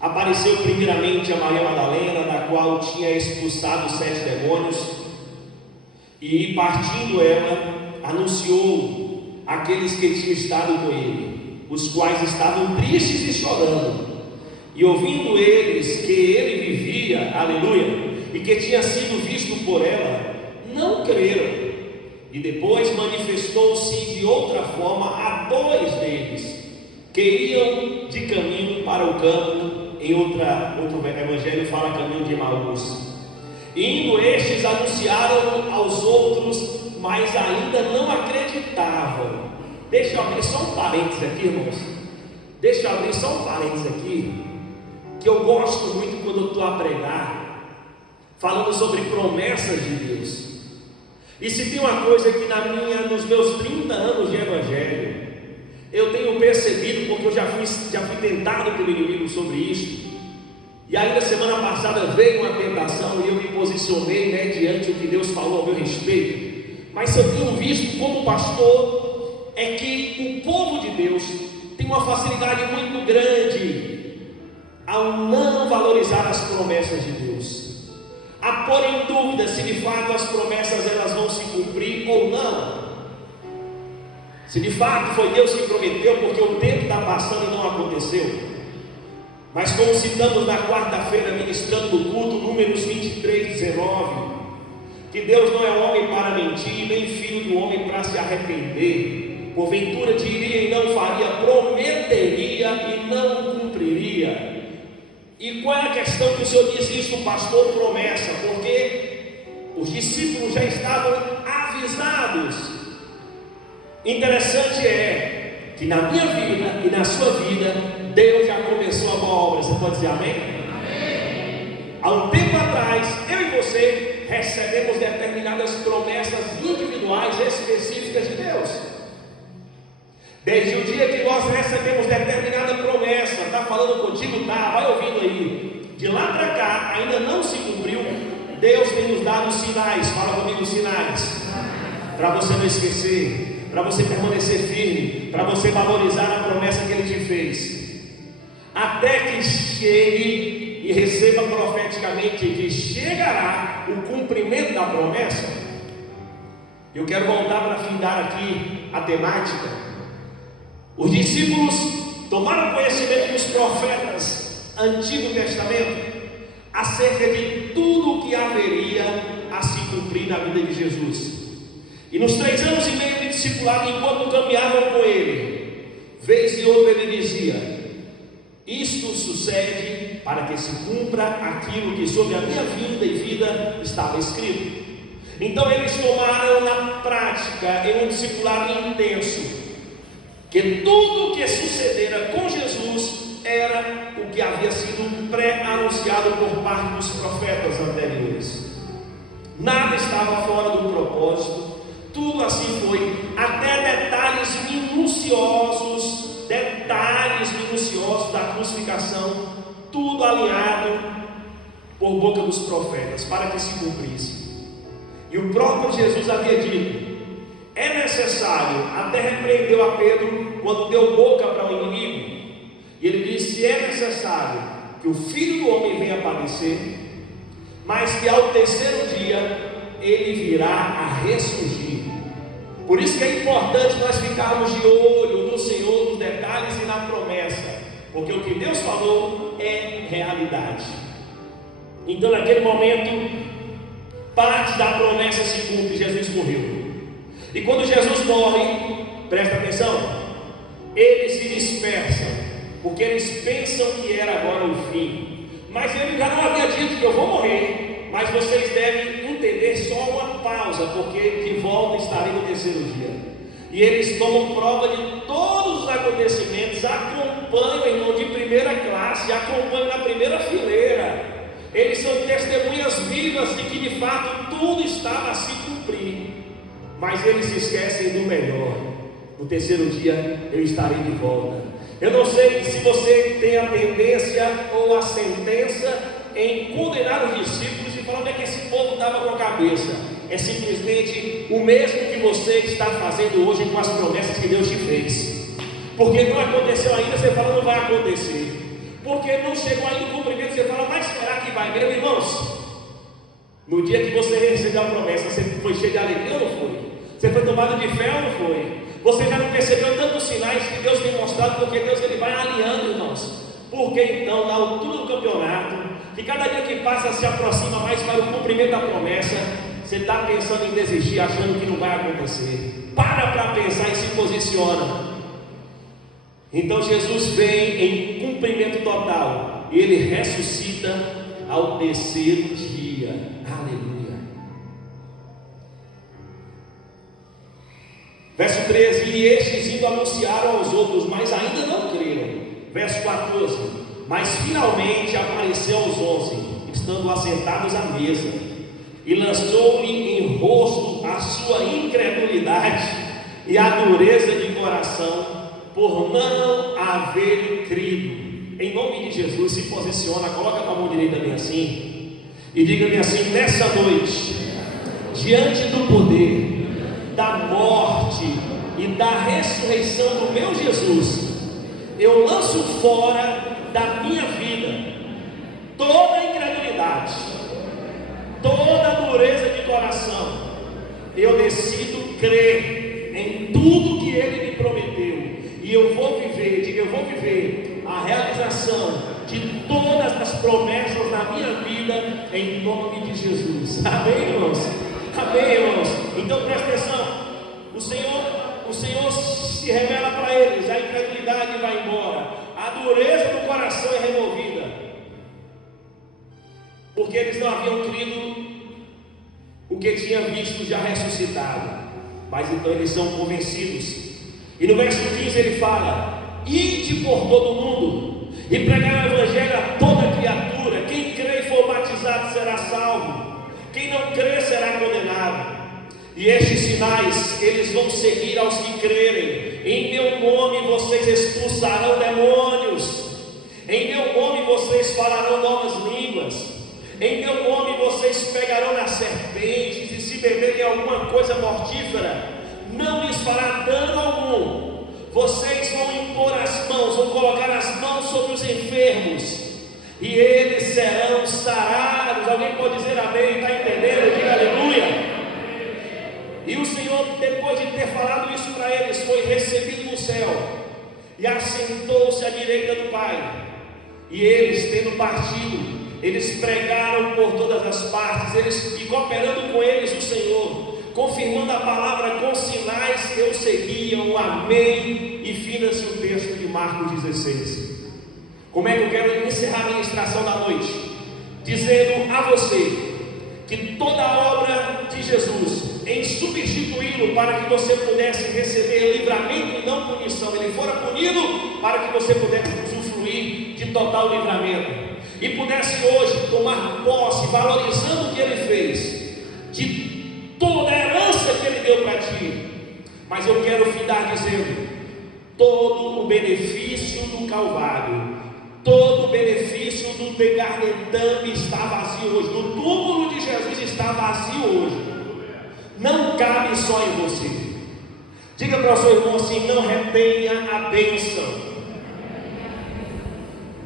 apareceu primeiramente a Maria Madalena, da qual tinha expulsado 7 demônios, e partindo ela, anunciou àqueles que tinham estado com ele, os quais estavam tristes e chorando. E ouvindo eles que ele vivia, aleluia, e que tinha sido visto por ela, não creram. E depois manifestou-se de outra forma a 2 deles, que iam de caminho para o campo. Em outro evangelho fala caminho de Emaús. E indo estes, anunciaram aos outros, mas ainda não acreditavam. Deixa eu abrir só um parênteses aqui, irmãos. Deixa eu abrir só um parênteses aqui, que eu gosto muito quando eu estou a pregar, falando sobre promessas de Deus. E se tem uma coisa que nos meus 30 anos de evangelho, eu tenho percebido, porque eu já fui tentado pelo inimigo sobre isso, e ainda semana passada veio uma tentação e eu me posicionei diante do que Deus falou ao meu respeito. Mas eu tenho visto como pastor, é que o povo de Deus tem uma facilidade muito grande ao não valorizar as promessas de Deus, a pôr em dúvida se de fato as promessas elas vão se cumprir ou não, se de fato foi Deus que prometeu, porque o tempo está passando e não aconteceu. Mas como citamos na quarta-feira, ministrando no culto, Números 23, 19, que Deus não é homem para mentir, nem filho do homem para se arrepender. Porventura diria e não faria, prometeria e não cumpriria. E qual é a questão que o Senhor diz isso, pastor? Promessa, porque os discípulos já estavam avisados. Interessante é que na minha vida e na sua vida, Deus já começou a boa obra. Você pode dizer amém? Amém. Há um tempo atrás, eu e você recebemos determinadas promessas individuais específicas de Deus. Desde o dia que nós recebemos determinada promessa, está falando contigo? Tá, vai ouvindo aí. De lá para cá, ainda não se cumpriu. Deus tem nos dado sinais. Fala comigo, sinais. Para você não esquecer, para você permanecer firme, para você valorizar a promessa que Ele te fez. Até que chegue e receba profeticamente que chegará o cumprimento da promessa. Eu quero voltar para findar aqui a temática. Os discípulos tomaram conhecimento dos profetas Antigo Testamento acerca de tudo o que haveria a se cumprir na vida de Jesus. E nos 3 anos e meio de discipulado, enquanto caminhavam com Ele, vez e outra Ele dizia: isto sucede para que se cumpra aquilo que sobre a minha vida e vida estava escrito. Então eles tomaram na prática, em um discipulado intenso, que tudo o que sucedera com Jesus era o que havia sido pré-anunciado por parte dos profetas anteriores. Nada estava fora do propósito, tudo assim foi, até detalhes minuciosos da crucificação, tudo alinhado por boca dos profetas, para que se cumprisse. E o próprio Jesus havia dito: é necessário, até repreendeu a Pedro quando deu boca para o inimigo, e ele disse: é necessário que o Filho do Homem venha padecer, mas que ao terceiro dia ele virá a ressurgir. Por isso que é importante nós ficarmos de olho no Senhor, nos detalhes e na promessa, porque o que Deus falou é realidade. Então naquele momento, parte da promessa se cumpre. Jesus morreu. E quando Jesus morre, presta atenção, eles se dispersam, porque eles pensam que era agora o fim. Mas ele já não havia dito que eu vou morrer, mas vocês devem entender só uma pausa, porque de volta estarei no terceiro dia. E eles tomam prova de todos os acontecimentos, acompanham, irmão, de primeira classe, acompanham na primeira fileira. Eles são testemunhas vivas de que de fato tudo estava a se cumprir. Mas eles se esquecem do melhor: no terceiro dia eu estarei de volta. Eu não sei se você tem a tendência ou a sentença em condenar os discípulos e falar onde é que esse povo estava com a cabeça. É simplesmente o mesmo que você está fazendo hoje com as promessas que Deus te fez. Porque não aconteceu ainda, você fala não vai acontecer. Porque não chegou ainda o cumprimento, você fala, mas será que vai mesmo, irmãos? No dia que você recebeu a promessa, você foi cheio de alegria ou não foi? Você foi tomado de fé ou não foi? Você já não percebeu tantos sinais que Deus tem mostrado, porque Deus ele vai alinhando, irmãos. Porque então, na altura do campeonato, que cada dia que passa se aproxima mais para o cumprimento da promessa, você está pensando em desistir, achando que não vai acontecer. Para pensar e se posiciona. Então Jesus vem em cumprimento total, e Ele ressuscita ao terceiro dia. Aleluia. Verso 13: e estes indo anunciaram aos outros, mas ainda não creram. Verso 14: mas finalmente apareceu aos 11, estando assentados à mesa, e lançou-lhe em rosto a sua incredulidade e a dureza de coração, por não haver crido. Em nome de Jesus, se posiciona, coloca a mão direita bem assim, e diga-me assim: nessa noite, diante do poder, da morte e da ressurreição do meu Jesus, eu lanço fora da minha vida toda a incredulidade, toda a dureza de coração. Eu decido crer em tudo que Ele me prometeu, e eu vou viver, diga, eu vou viver a realização de todas as promessas na minha vida, em nome de Jesus. Amém, irmãos? Amém, irmãos? Então presta atenção. O Senhor se revela para eles, a incredulidade vai embora, a dureza do coração é removida, porque eles não haviam crido o que tinha visto já ressuscitado, mas então eles são convencidos. E no verso 15 ele fala: ide por todo o mundo e pregai o evangelho a toda criatura. Quem crê e for batizado será salvo, quem não crê será condenado. E estes sinais, eles vão seguir aos que crerem. Em meu nome vocês expulsarão demônios, em meu nome vocês falarão novas línguas, em meu nome vocês pegarão nas serpentes, e se beberem alguma coisa mortífera, não lhes fará dano algum. Vocês vão impor as mãos, vão colocar as mãos sobre os enfermos, e eles serão sarados. Alguém pode dizer amém? Está entendendo? Diga aleluia. E o Senhor, depois de ter falado isso para eles, foi recebido no céu e assentou-se à direita do Pai. E eles, tendo partido, eles pregaram por todas as partes, e cooperando com eles o Senhor, confirmando a palavra com sinais que o seguiam. Amém. E fina-se o texto de Marcos 16. Como é que eu quero encerrar a ministração da noite? Dizendo a você que toda a obra de Jesus em substituí-lo para que você pudesse receber livramento e não punição, ele fora punido para que você pudesse usufruir de total livramento e pudesse hoje tomar posse, valorizando o que ele fez, de toda a herança que ele deu para ti. Mas eu quero findar dizendo: todo o benefício do Calvário, todo o benefício do Begarnedame está vazio hoje, do túmulo de Jesus está vazio hoje. Não cabe só em você. Diga para o seu irmão assim: não retenha a bênção.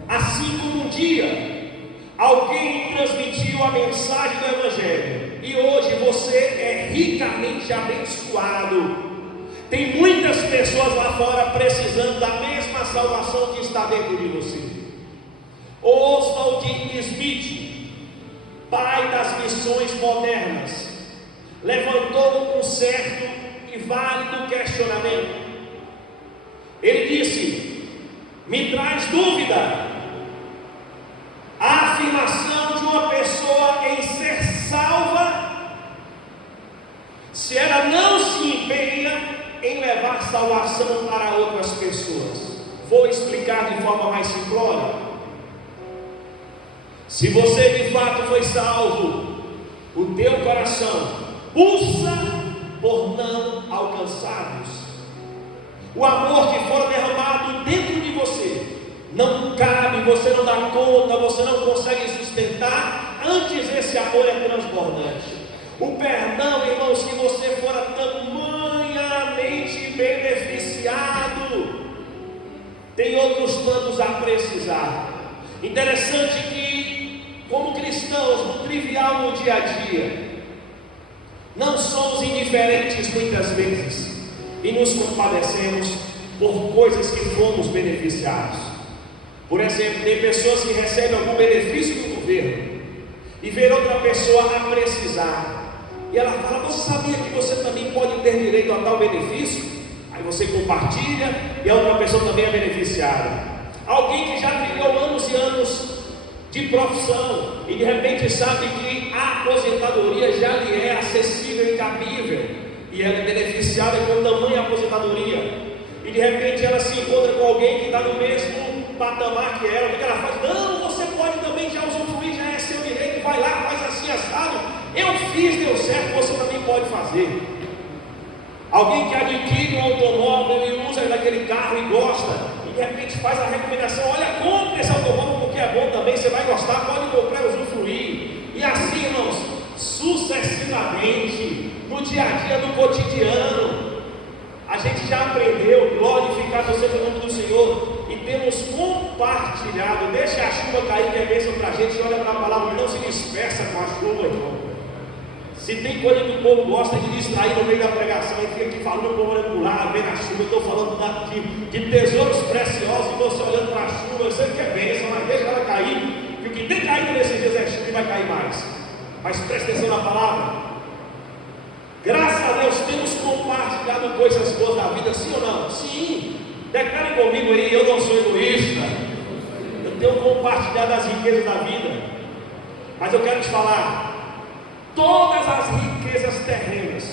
Assim como um dia alguém transmitiu a mensagem do Evangelho e hoje você é ricamente abençoado, tem muitas pessoas lá fora precisando da mesma salvação que está dentro de você. Oswald Smith, pai das missões modernas, levantou um certo e válido questionamento. Ele disse: me traz dúvida a afirmação de uma pessoa em ser salva se ela não se empenha em levar salvação para outras pessoas. Vou explicar de forma mais simplória. Se você de fato foi salvo, o teu coração pulsa por não alcançados. O amor que for derramado dentro de você não cabe, você não dá conta, você não consegue sustentar. Antes, esse amor é transbordante. O perdão, irmãos, que você fora tamanhamente beneficiado, tem outros tantos a precisar. Interessante que, como cristãos, no trivial, no dia a dia, não somos indiferentes muitas vezes e nos compadecemos por coisas que fomos beneficiados. Por exemplo, tem pessoas que recebem algum benefício do governo e ver outra pessoa a precisar, e ela fala: você sabia que você também pode ter direito a tal benefício? Aí você compartilha e a outra pessoa também é beneficiada. Alguém que já trilhou anos e anos de profissão e de repente sabe que a aposentadoria já lhe é acessível e cabível, e ela é beneficiada com tamanha aposentadoria, e de repente ela se encontra com alguém que está no mesmo patamar que ela. O que ela faz? Não, você pode também já usufruir, já é seu direito, vai lá, faz assim assado, eu fiz, deu certo, você também pode fazer. Alguém que adquire um automóvel e usa daquele carro e gosta, e de repente faz a recomendação: olha, compre esse automóvel porque é bom também, você vai gostar, pode comprar e usufruir. E assim, irmãos, sucessivamente, no dia a dia do cotidiano, a gente já aprendeu, glorificado seja o nome do Senhor, e temos compartilhado. Deixa a chuva cair, que é bênção para a gente, e olha para a palavra, não se dispersa com a chuva, irmão. Se tem coisa que o povo gosta de distrair no meio da pregação, ele fica aqui falando, o povo olhando para o lado, vendo a chuva. Eu estou falando de tesouros preciosos, e você olhando para a chuva. Eu sei que é bênção, mas deixa ela cair, que o que tem caído nesses dias é chuva e vai cair mais. Mas presta atenção na palavra. Graças a Deus temos compartilhado coisas boas da vida, sim ou não? Sim. Declarem comigo aí, eu não sou egoísta. Eu tenho compartilhado as riquezas da vida. Mas eu quero te falar, todas as riquezas terrenas,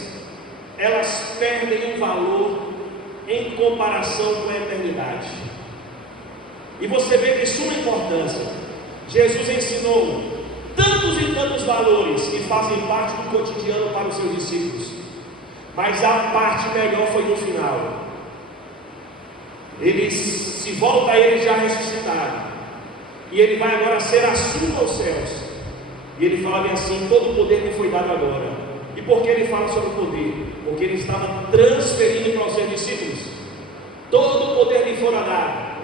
elas perdem um valor em comparação com a eternidade. E você vê de suma importância. Jesus ensinou tantos e tantos valores que fazem parte do cotidiano para os seus discípulos, mas a parte melhor foi no final. Ele se volta a ele já ressuscitado, e ele vai agora ser assunto aos céus, e ele fala bem assim: todo o poder me foi dado agora. E por que ele fala sobre o poder? Porque ele estava transferindo para os seus discípulos: todo o poder lhe fora dado,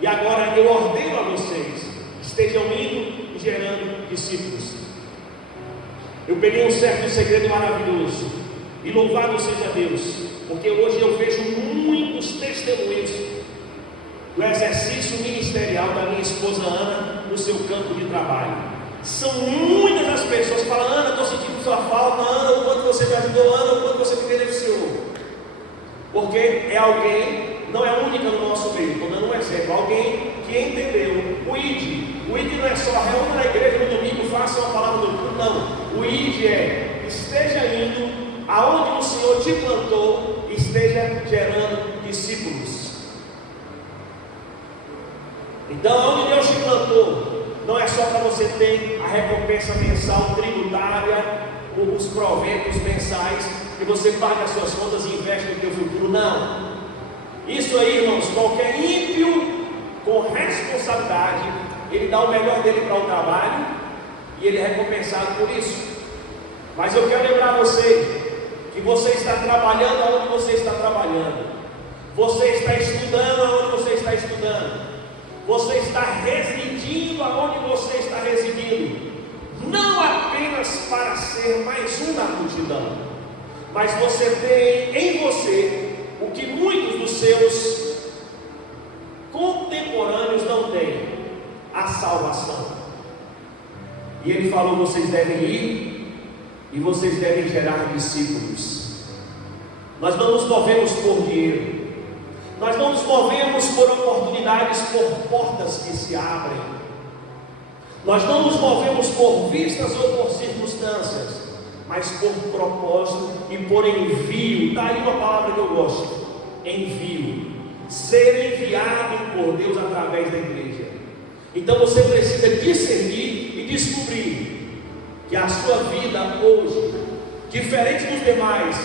e agora eu ordeno a vocês, estejam indo e gerando discípulos. Eu peguei um certo segredo maravilhoso, e louvado seja Deus, porque hoje eu vejo muitos testemunhos do exercício ministerial da minha esposa Ana no seu campo de trabalho. São muitas as pessoas que falam: Ana, estou sentindo sua falta, Ana, o quanto você me ajudou, Ana, o quanto você me beneficiou. Porque é alguém, não é única no nosso meio, estou dando um exemplo, alguém que entendeu o ID. O ID não é só reúne na igreja no domingo, faça uma palavra do culto, não. O ID é: esteja indo aonde o Senhor te plantou, esteja gerando discípulos. Então, onde Deus te plantou, não é só para você ter a recompensa mensal tributária, os proventos mensais, que você paga as suas contas e investe no teu futuro, não. Isso aí, irmãos, qualquer ímpio com responsabilidade, ele dá o melhor dele para o trabalho e ele é recompensado por isso. Mas eu quero lembrar você que você está trabalhando aonde você está trabalhando, você está estudando aonde você está estudando, você está residindo aonde você está residindo, não apenas para ser mais um na multidão, mas você tem em você o que muitos dos seus contemporâneos não têm: a salvação. E ele falou: vocês devem ir e vocês devem gerar discípulos. Nós não nos movemos por dinheiro, nós não nos movemos por oportunidades, por portas que se abrem, nós não nos movemos por vistas ou por circunstâncias, mas por propósito e por envio. Está aí uma palavra que eu gosto: envio, ser enviado por Deus através da igreja. Então você precisa discernir e descobrir que a sua vida hoje, diferente dos demais,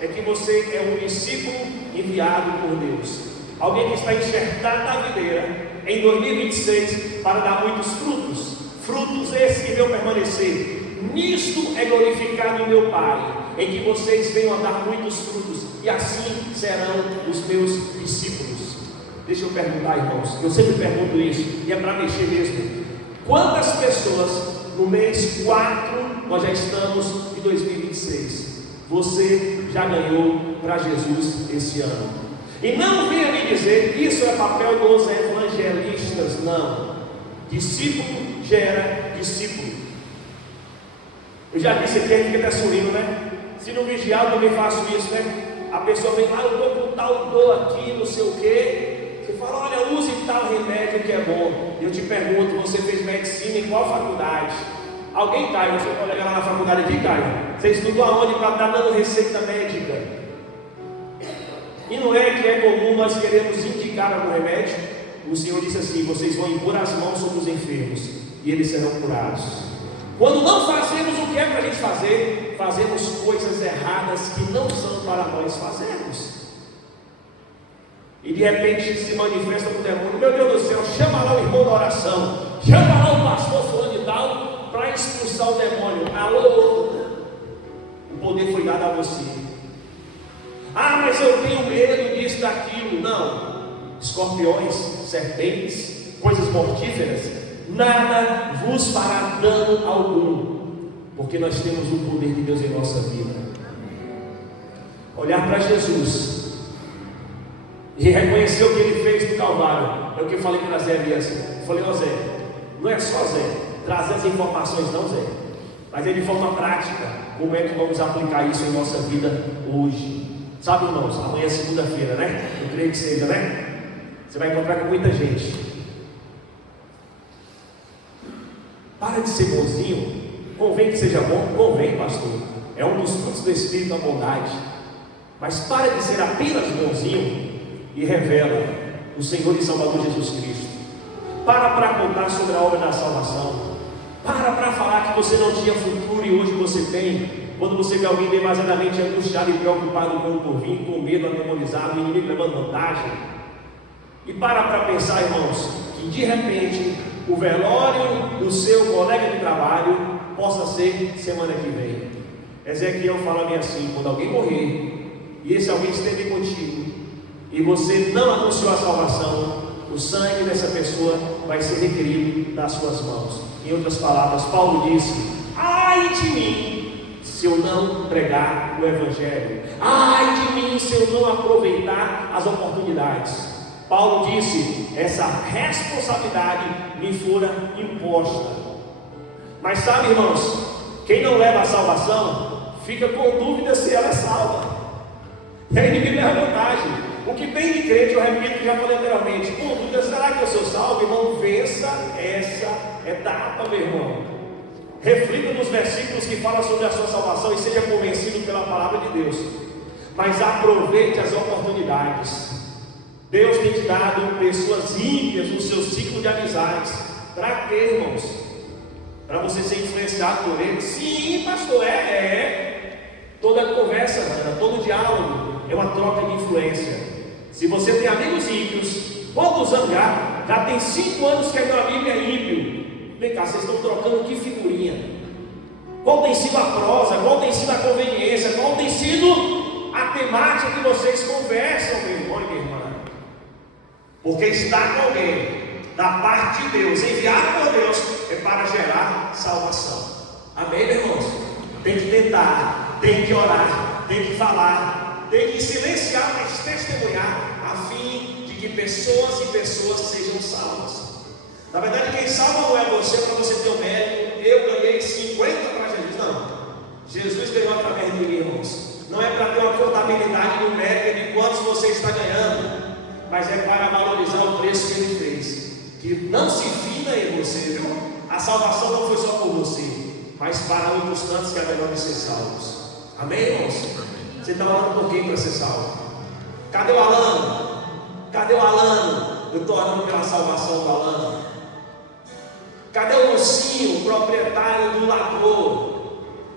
é que você é um discípulo enviado por Deus, alguém que está enxertado na videira em 2026 para dar muitos frutos, frutos esses que vão permanecer. Nisto é glorificado o meu Pai, em que vocês venham a dar muitos frutos, e assim serão os meus discípulos. Deixa eu perguntar, irmãos, eu sempre pergunto isso, e é para mexer mesmo: quantas pessoas no mês 4, nós já estamos em 2026, você já ganhou para Jesus esse ano? E não venha me dizer que isso é papel dos evangelistas, não. Discípulo gera discípulo. Eu já disse aqui, a gente fica até sorrindo, né? Se não vigiar, eu também faço isso, né? A pessoa vem lá: eu estou com tal dor aqui, não sei o quê. Você fala: olha, use tal remédio que é bom. Eu te pergunto: você fez medicina em qual faculdade? Alguém cai, você pode olhar lá na faculdade aqui, cai. Você estudou aonde para estar dando receita médica? E não é que é comum nós queremos indicar algum remédio? O Senhor disse assim: vocês vão impor as mãos sobre os enfermos e eles serão curados. Quando não fazemos o que é para a gente fazer, fazemos coisas erradas que não são para nós fazermos. E de repente se manifesta o demônio: meu Deus do céu, chama lá o irmão da oração, chama lá o pastor fulano de tal para expulsar o demônio. Alô, o poder foi dado a você. Ah, mas eu tenho medo disso, daquilo. Não. Escorpiões, serpentes, coisas mortíferas, nada vos fará dano algum, porque porque nós temos o poder de Deus em nossa vida. Olhar para Jesus e reconhecer o que Ele fez no Calvário. É o que eu falei para Zé Elias. Eu falei: ó Zé, não é só Zé trazer as informações, não Zé, mas é de forma prática. Como é que vamos aplicar isso em nossa vida hoje? Sabe, irmãos, amanhã é segunda-feira, né? Eu creio que seja, né? Você vai encontrar com muita gente. Para de ser bonzinho. Convém que seja bom? Convém, pastor. É um dos frutos do Espírito, a bondade. Mas para de ser apenas bonzinho e revela o Senhor e Salvador Jesus Cristo. Para contar sobre a obra da salvação. Para falar que você não tinha futuro e hoje você tem. Quando você vê alguém demasiadamente angustiado e preocupado com o porvir, com medo atemorizado, o inimigo levando vantagem. E para pensar, irmãos, que de repente o velório do seu colega de trabalho possa ser semana que vem. Ezequiel fala bem assim: quando alguém morrer e esse alguém esteve contigo e você não anunciou a salvação, o sangue dessa pessoa vai ser requerido das suas mãos. Em outras palavras, Paulo disse: ai de mim se eu não pregar o Evangelho, ai de mim se eu não aproveitar as oportunidades. Paulo disse: essa responsabilidade me fora imposta. Mas sabe, irmãos, quem não leva a salvação fica com dúvida se ela é salva. E aí ninguém leva vantagem. O que tem de crente, eu repito que já falei anteriormente, com dúvida: será que eu sou salvo? Irmão, vença essa etapa, meu irmão. Reflita nos versículos que falam sobre a sua salvação e seja convencido pela palavra de Deus. Mas aproveite as oportunidades. Deus tem te dado pessoas ímpias no seu ciclo de amizades. Para quê, irmãos? Para você ser influenciado por ele? Sim, pastor, toda conversa, todo diálogo é uma troca de influência. Se você tem amigos ímpios, quantos anos já tem 5 anos que é meu amigo é ímpio. Vem cá, vocês estão trocando que figurinha? Qual tem sido a prosa? Qual tem sido a conveniência? Qual tem sido a temática que vocês conversam, meu irmão e minha irmã? Porque estar com alguém da parte de Deus, enviado por Deus, é para gerar salvação. Amém, meus irmãos? Tem que tentar, tem que orar, tem que falar, tem que silenciar, mas testemunhar, a fim de que pessoas e pessoas sejam salvas. Na verdade, quem salva não é você para você ter o mérito. Eu ganhei 50 para Jesus. Não. Jesus ganhou através de mim, irmãos. Não é para ter uma contabilidade numérica de quantos você está ganhando, mas é para valorizar o preço que Ele fez. Que não se fina em você, viu? A salvação não foi só por você, mas para outros tantos que é melhor de ser salvos. Amém, irmãos? Você está orando por quem para ser salvo? Cadê o Alano? Cadê o Alano? Eu estou orando pela salvação do Alano. Cadê o Lucinho, proprietário do Lagoa?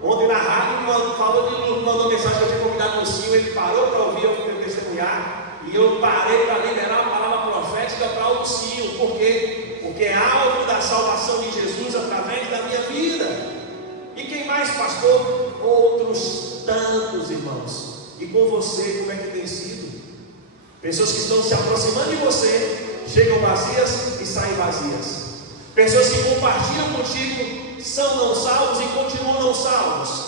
Ontem na rádio falou de Lu, mandou mensagem que eu tinha convidado o Lucinho, ele parou para ouvir, eu fui testemunhar, e eu parei para liberar a palavra profética para o Lucinho. Por quê? Porque é alvo da salvação de Jesus através da minha vida. E quem mais, pastor? Outros tantos, irmãos. E com você, como é que tem sido? Pessoas que estão se aproximando de você, chegam vazias e saem vazias. Pessoas que compartilham contigo são não salvos e continuam não salvos.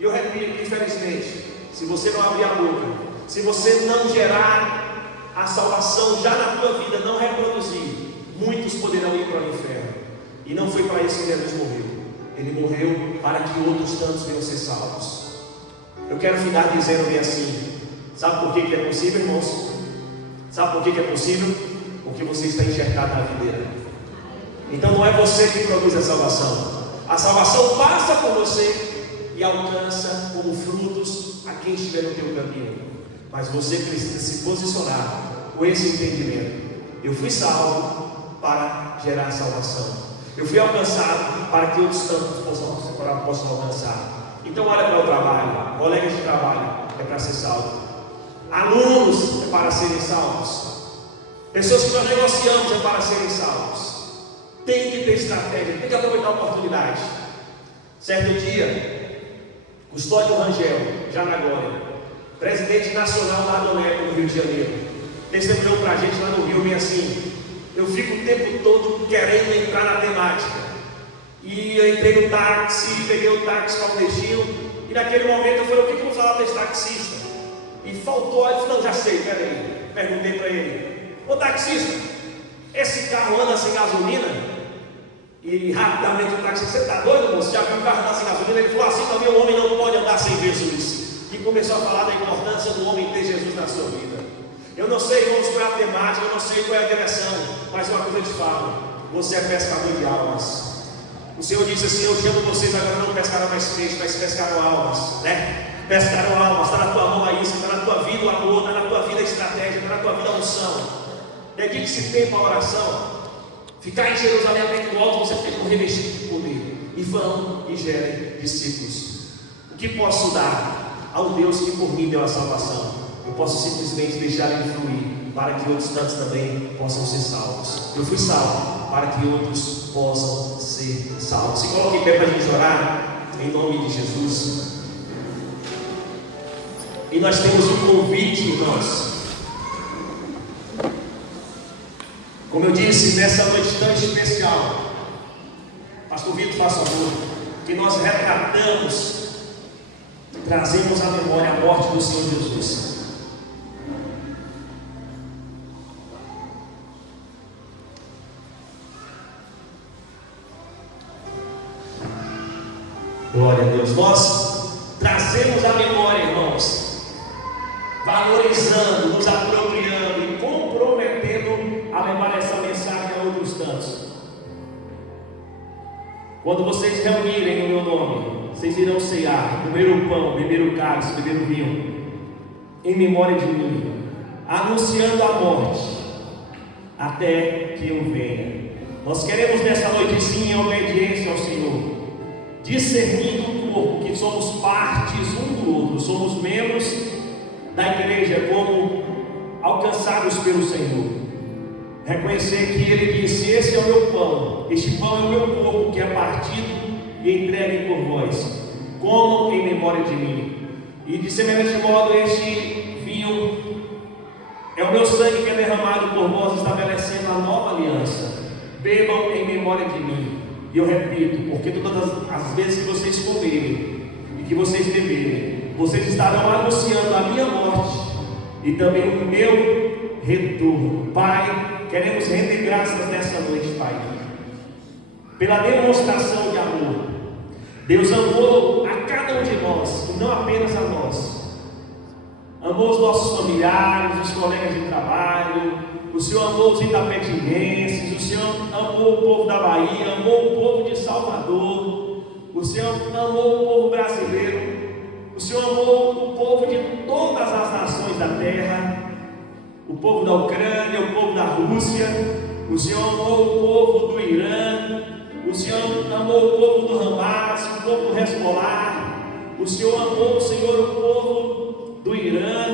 E eu repito, infelizmente, se você não abrir a boca, se você não gerar a salvação já na tua vida, não reproduzir, muitos poderão ir para o inferno. E não foi para isso que Jesus morreu. Ele morreu para que outros tantos venham ser salvos. Eu quero ficar dizendo bem assim: sabe por que é possível, irmãos? Sabe por que é possível? Porque você está enxergado na videira. Então não é você que produz a salvação. A salvação passa por você e alcança como frutos a quem estiver no teu caminho. Mas você precisa se posicionar com esse entendimento: eu fui salvo para gerar salvação. Eu fui alcançado para que outros tantos possam alcançar. Então olha para o trabalho, colegas de trabalho, é para ser salvo. Alunos, é para serem salvos. Pessoas que nós negociamos, é para serem salvos. Tem que ter estratégia, tem que aproveitar a oportunidade. Certo dia, Custódio Rangel, já na Glória, presidente nacional da Adonec no Rio de Janeiro, testemunhou para a gente lá no Rio, bem assim: eu fico o tempo todo querendo entrar na temática, E eu entrei no táxi, peguei o táxi para o destino. E naquele momento eu falei: o que eu vou falar para esse taxista? E faltou, ele falou: não, já sei, peraí. Perguntei para ele: ô taxista, esse carro anda sem gasolina? E rapidamente o taxista: você está doido, moço? Já viu o carro andar sem gasolina? Ele falou: assim também o homem não pode andar sem Jesus. E começou a falar da importância do homem ter Jesus na sua vida. Eu não sei, irmãos, qual é a temática, eu não sei qual é a direção, mas uma coisa eu te falo: você é pescador de almas. O Senhor disse assim: eu chamo vocês, agora não pescaram mais peixe, mas pescaram almas, né? Pescaram almas. Está na tua mão a isso, está na tua vida o amor, está na tua vida a estratégia, está na tua vida a unção. Dedique-se tempo à oração. Ficar em Jerusalém até do alto, você fica revestido de poder. E vão e gerem discípulos. O que posso dar ao Deus que por mim deu a salvação? Eu posso simplesmente deixar Ele fluir, para que outros tantos também possam ser salvos. Eu fui salvo para que outros possam ser salvos. Se coloque em pé para a gente orar, em nome de Jesus. E nós temos um convite, irmãos. Como eu disse, nessa noite tão especial, Pastor Vitor, faça favor, que nós retratamos, trazemos à memória a morte do Senhor Jesus. Glória a Deus. Nós trazemos à memória, irmãos, valorizando, nos apropriando e comprometendo a levar essa mensagem a outros tantos. Quando vocês reunirem no meu nome, vocês irão ceiar, comer o pão, beber o cálice, beber o vinho, em memória de mim, anunciando a morte, até que eu venha. Nós queremos nessa noite, sim, em obediência ao Senhor, discernindo o corpo, que somos partes um do outro, somos membros da igreja, como alcançados pelo Senhor. Reconhecer que Ele disse: esse é o meu pão, este pão é o meu corpo, que é partido e entregue por vós, comam em memória de mim. E de semelhante modo, este vinho é o meu sangue que é derramado por vós, estabelecendo a nova aliança. Bebam em memória de mim. E eu repito, porque todas as vezes que vocês comerem e que vocês beberem, vocês estarão anunciando a minha morte e também o meu retorno. Pai, queremos render graças nessa noite, Pai, pela demonstração de amor. Deus amou a cada um de nós, e não apenas a nós. Amou os nossos familiares, os colegas de trabalho. O Senhor amou os itapetinenses, o Senhor amou o povo da Bahia, amou o povo de Salvador, o Senhor amou o povo brasileiro, o Senhor amou o povo de todas as nações da terra, o povo da Ucrânia, o povo da Rússia, o Senhor amou o povo do Irã, o Senhor amou o povo do Hamas, o povo do Hezbollah, o Senhor amou, Senhor, o povo do Irã,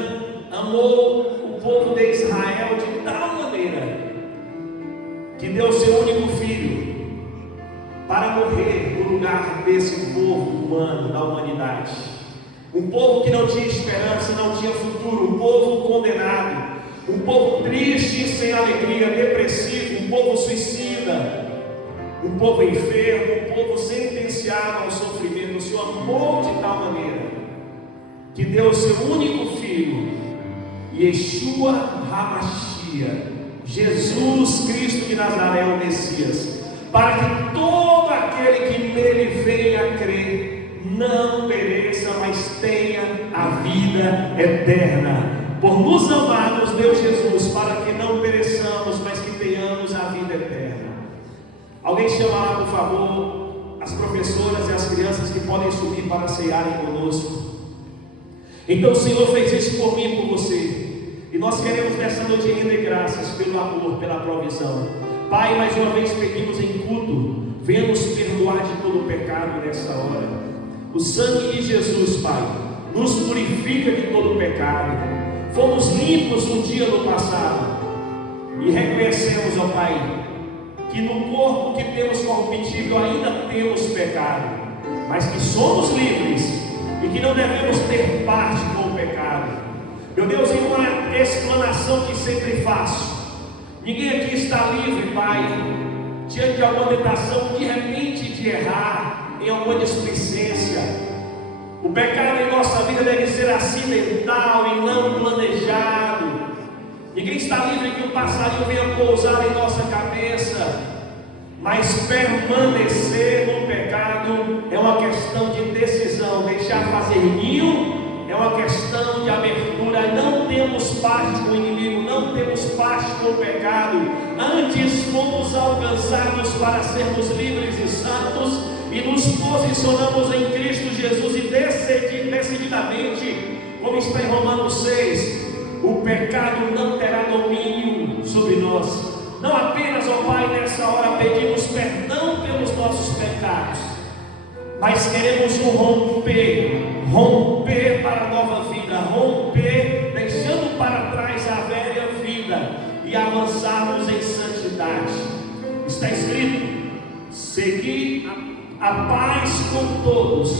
amou o povo de Israel de tal maneira que deu seu único filho para morrer no lugar desse povo humano, da humanidade. Um povo que não tinha esperança, não tinha futuro, um povo condenado, um povo triste, sem alegria, depressivo, um povo suicida, um povo enfermo, um povo sentenciado ao sofrimento. O Senhor amou de tal maneira que deu o seu único filho, Yeshua HaMashiach, Jesus Cristo de Nazaré, o Messias, para que todo aquele que nele venha a crer não pereça, mas tenha a vida eterna. Por nos amar, nos deu Jesus para que não pereçamos, mas que tenhamos a vida eterna. Alguém chama lá, por favor, as professoras e as crianças que podem subir para cearem conosco. Então o Senhor fez isso por mim e por você. E nós queremos nessa noite render graças pelo amor, pela provisão. Pai, mais uma vez pedimos em culto, venha nos perdoar de todo o pecado nessa hora. O sangue de Jesus, Pai, nos purifica de todo o pecado. Fomos limpos um dia no passado e reconhecemos, ó Pai, que no corpo que temos corruptível ainda temos pecado, mas que somos livres e que não devemos ter parte com o pecado. Meu Deus, em uma explanação que sempre faço, ninguém aqui está livre, Pai, diante de alguma tentação, de repente de errar em alguma displicência. O pecado em nossa vida deve ser acidental e não planejado. Ninguém está livre que um passarinho venha pousar em nossa cabeça, mas permanecer no pecado é uma questão de decisão. Deixar fazer ninho é uma questão de abertura. Não temos parte com o inimigo, não temos parte com o pecado. Antes fomos alcançados para sermos livres e santos, e nos posicionamos em Cristo Jesus, e decididamente, como está em Romanos 6, o pecado não terá domínio sobre nós. Não apenas, ó Pai, nessa hora pedimos perdão pelos nossos pecados, mas queremos um romper para a nova vida, romper, deixando para trás a velha vida e avançarmos em santidade. Está escrito: seguir a paz com todos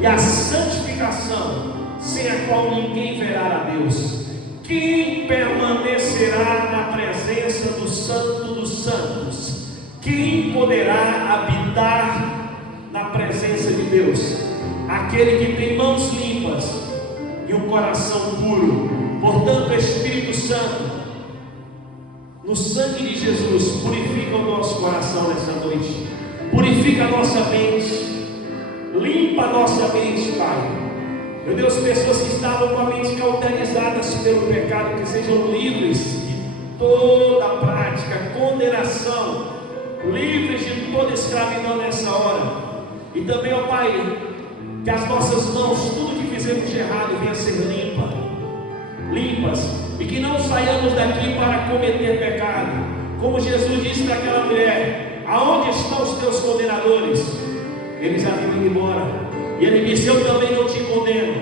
e a santificação, sem a qual ninguém verá a Deus. Quem permanecerá na presença do Santo dos Santos? Quem poderá habitar na presença de Deus? Aquele que tem mãos limpas e um coração puro. Portanto, Espírito Santo, no sangue de Jesus, purifica o nosso coração nessa noite, purifica a nossa mente, limpa a nossa mente, Pai. Meu Deus, pessoas que estavam com a mente cauterizadas pelo pecado, que sejam livres de toda prática, condenação, livres de toda escravidão nessa hora. E também, ó Pai, que as nossas mãos, tudo que fizemos de errado, venha a ser limpas, e que não saiamos daqui para cometer pecado. Como Jesus disse para aquela mulher: aonde estão os teus condenadores? Eles haviam ido embora. E ele disse: eu também não te condeno.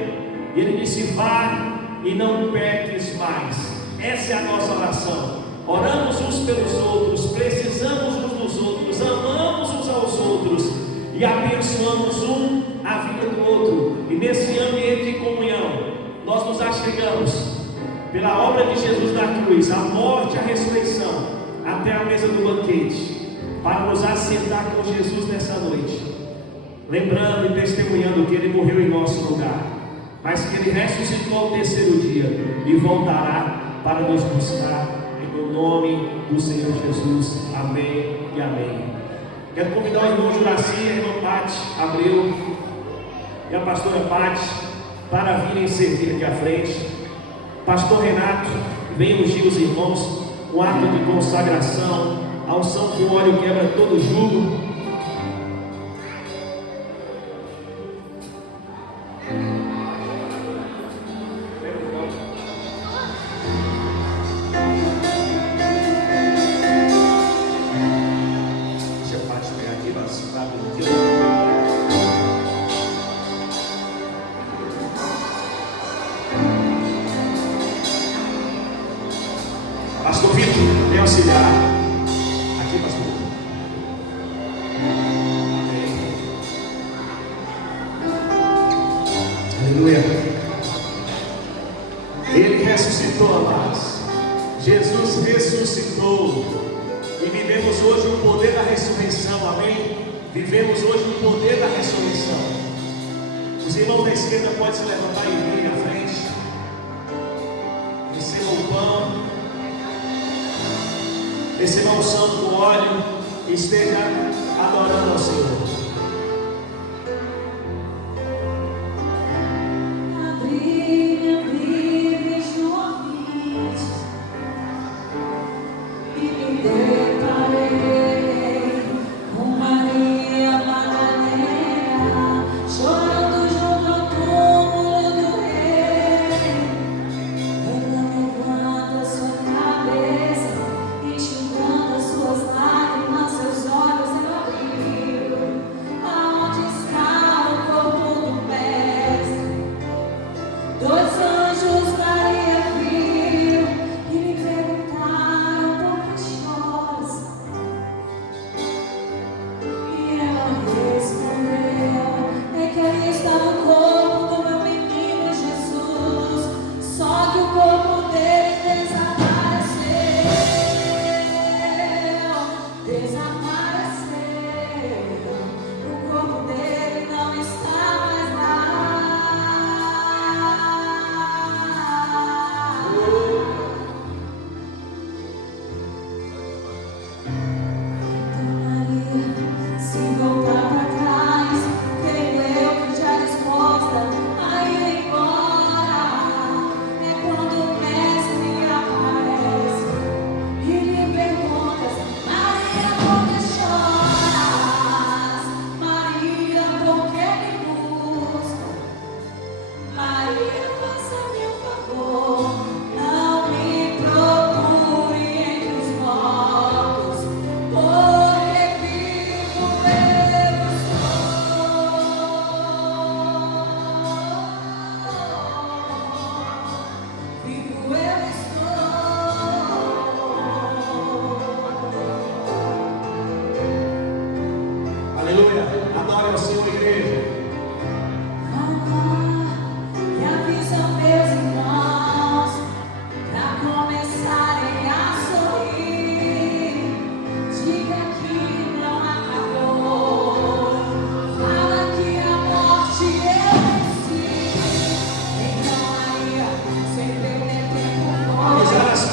E ele disse: vá e não peques mais. Essa é a nossa oração. Oramos uns pelos outros, precisamos uns dos outros, amamos uns aos outros e abençoamos a vida do outro. E nesse ambiente de comunhão, nós nos achegamos pela obra de Jesus na cruz, a morte e a ressurreição, até a mesa do banquete, para nos assentar com Jesus nessa noite, lembrando e testemunhando que Ele morreu em nosso lugar, mas que Ele ressuscitou ao terceiro dia e voltará para nos buscar, em nome do Senhor Jesus. Amém e amém. Quero convidar o irmão Juraci, a irmã Pati Abreu e a pastora Pati para virem servir aqui à frente. Pastor Renato, venha ungir os irmãos com ato de consagração. A unção com óleo quebra todo jugo. Pastor Vitor, vem auxiliar. Aqui, pastor. Aleluia. Ele ressuscitou, amados. Jesus ressuscitou. E vivemos hoje o poder da ressurreição. Amém? Vivemos hoje o poder da ressurreição. Os irmãos da esquerda podem se levantar e vir à frente. Recebam o pão. Receba a unção do óleo e esteja adorando ao Senhor. Suas lágrimas, seus olhos eu abri.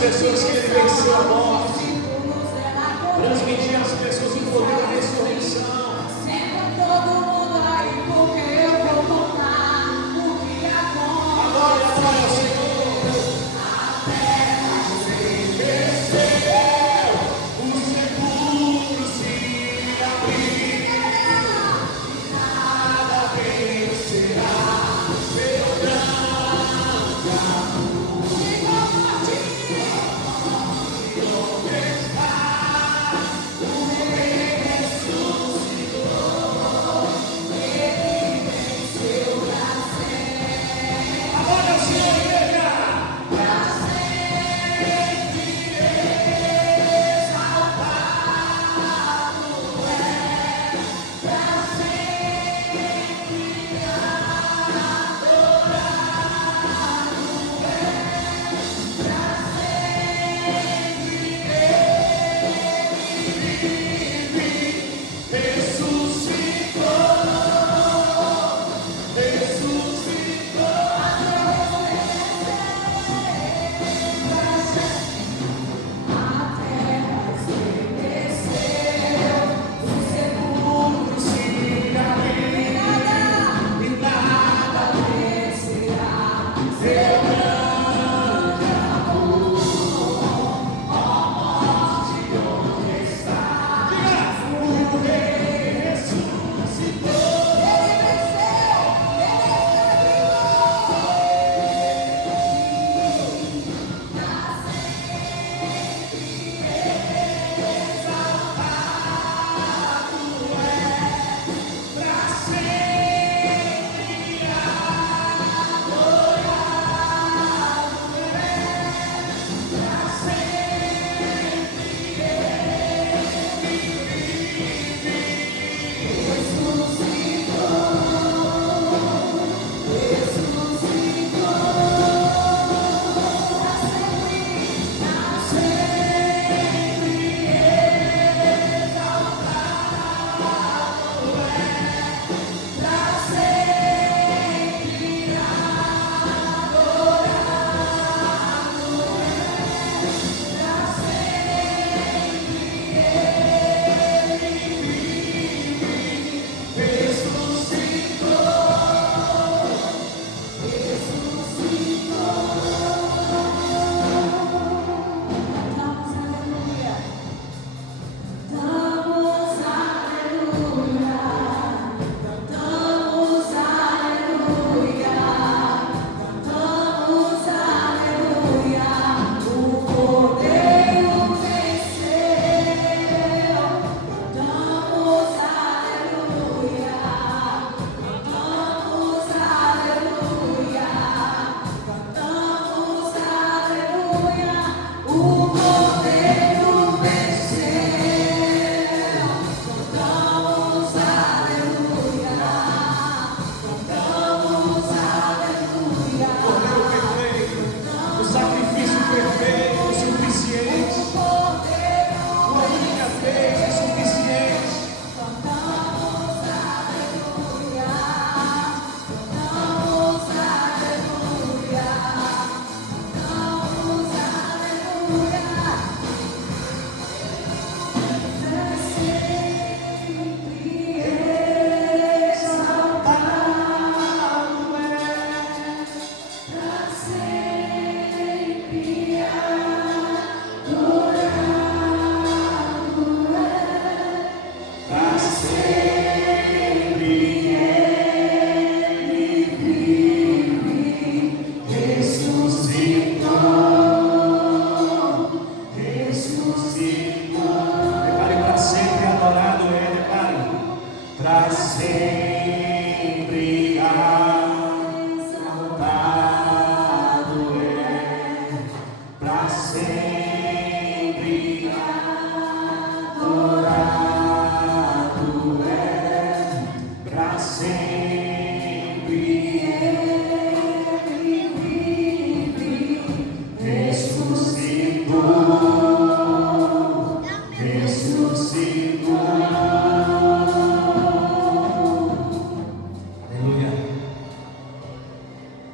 pessoas que Ele venceu a morte. Transmitir às pessoas o poder da ressurreição. Adore, adore ao Senhor. O sepulcro se abriu. Nada vencerá.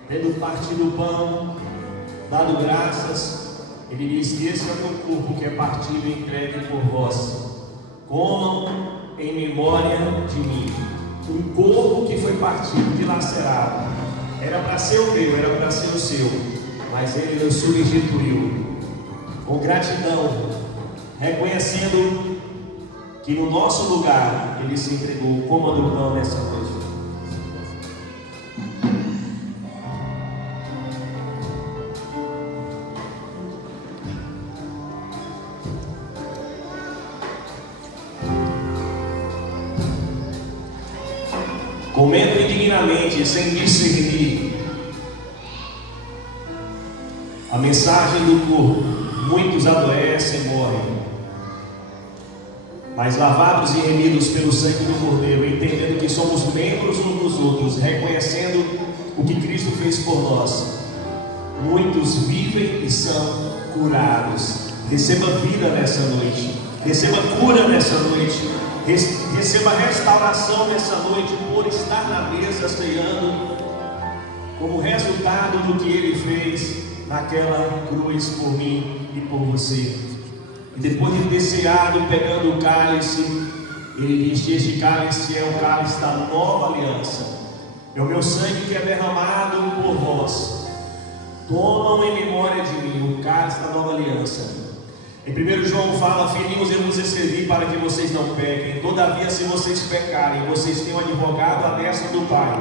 Tendo partido o pão, dado graças, Ele diz: esse é o meu corpo que é partido e entregue por vós. Comam em memória de mim. Um corpo que foi partido, dilacerado. Era para ser o meu, era para ser o seu, mas Ele nos substituiu. Com gratidão, reconhecendo que no nosso lugar Ele se entregou. Coma do pão nessa noite. Comendo indignamente, sem discernir a mensagem do corpo, muitos adoecem e morrem. Mas lavados e remidos pelo sangue do Cordeiro, entendendo que somos membros uns dos outros, reconhecendo o que Cristo fez por nós, muitos vivem e são curados. Receba vida nessa noite, receba cura nessa noite, receba restauração nessa noite por estar na mesa ceando, como resultado do que Ele fez naquela cruz por mim e por você. E depois de ter ceado, pegando o cálice, Ele diz: este cálice é o cálice da nova aliança, é o meu sangue que é derramado por vós. Tomam em memória de mim o cálice da nova aliança. Em 1 João fala: filhinhos, eu vos escrevi para que vocês não pequem. Todavia, se vocês pecarem, vocês têm um advogado à destra do Pai.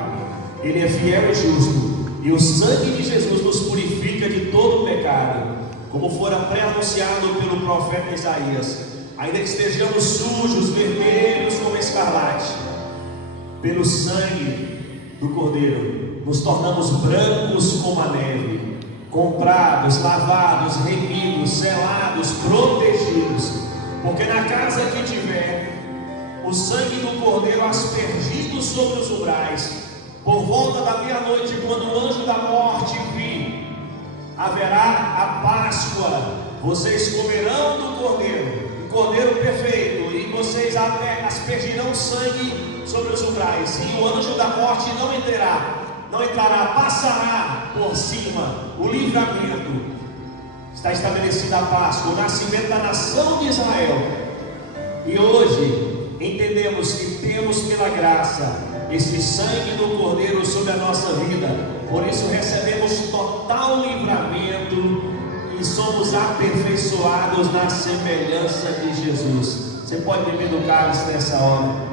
Ele é fiel e justo, e o sangue de Jesus nos purifica de todo pecado, como fora pré-anunciado pelo profeta Isaías. Ainda que estejamos sujos, vermelhos como escarlate, pelo sangue do Cordeiro nos tornamos brancos como a neve. Comprados, lavados, remidos, selados, protegidos. Porque na casa que tiver o sangue do Cordeiro aspergido sobre os umbrais, por volta da meia-noite, quando o anjo da morte vir, haverá a Páscoa. Vocês comerão do Cordeiro, o Cordeiro perfeito, e vocês aspergirão sangue sobre os umbrais, e o anjo da morte não entrará, passará por cima. O livramento, está estabelecida a Páscoa, o nascimento da nação de Israel. E hoje entendemos que temos pela graça esse sangue do Cordeiro sobre a nossa vida. Por isso recebemos total livramento e somos aperfeiçoados na semelhança de Jesus. Você pode beber do cálice nessa hora.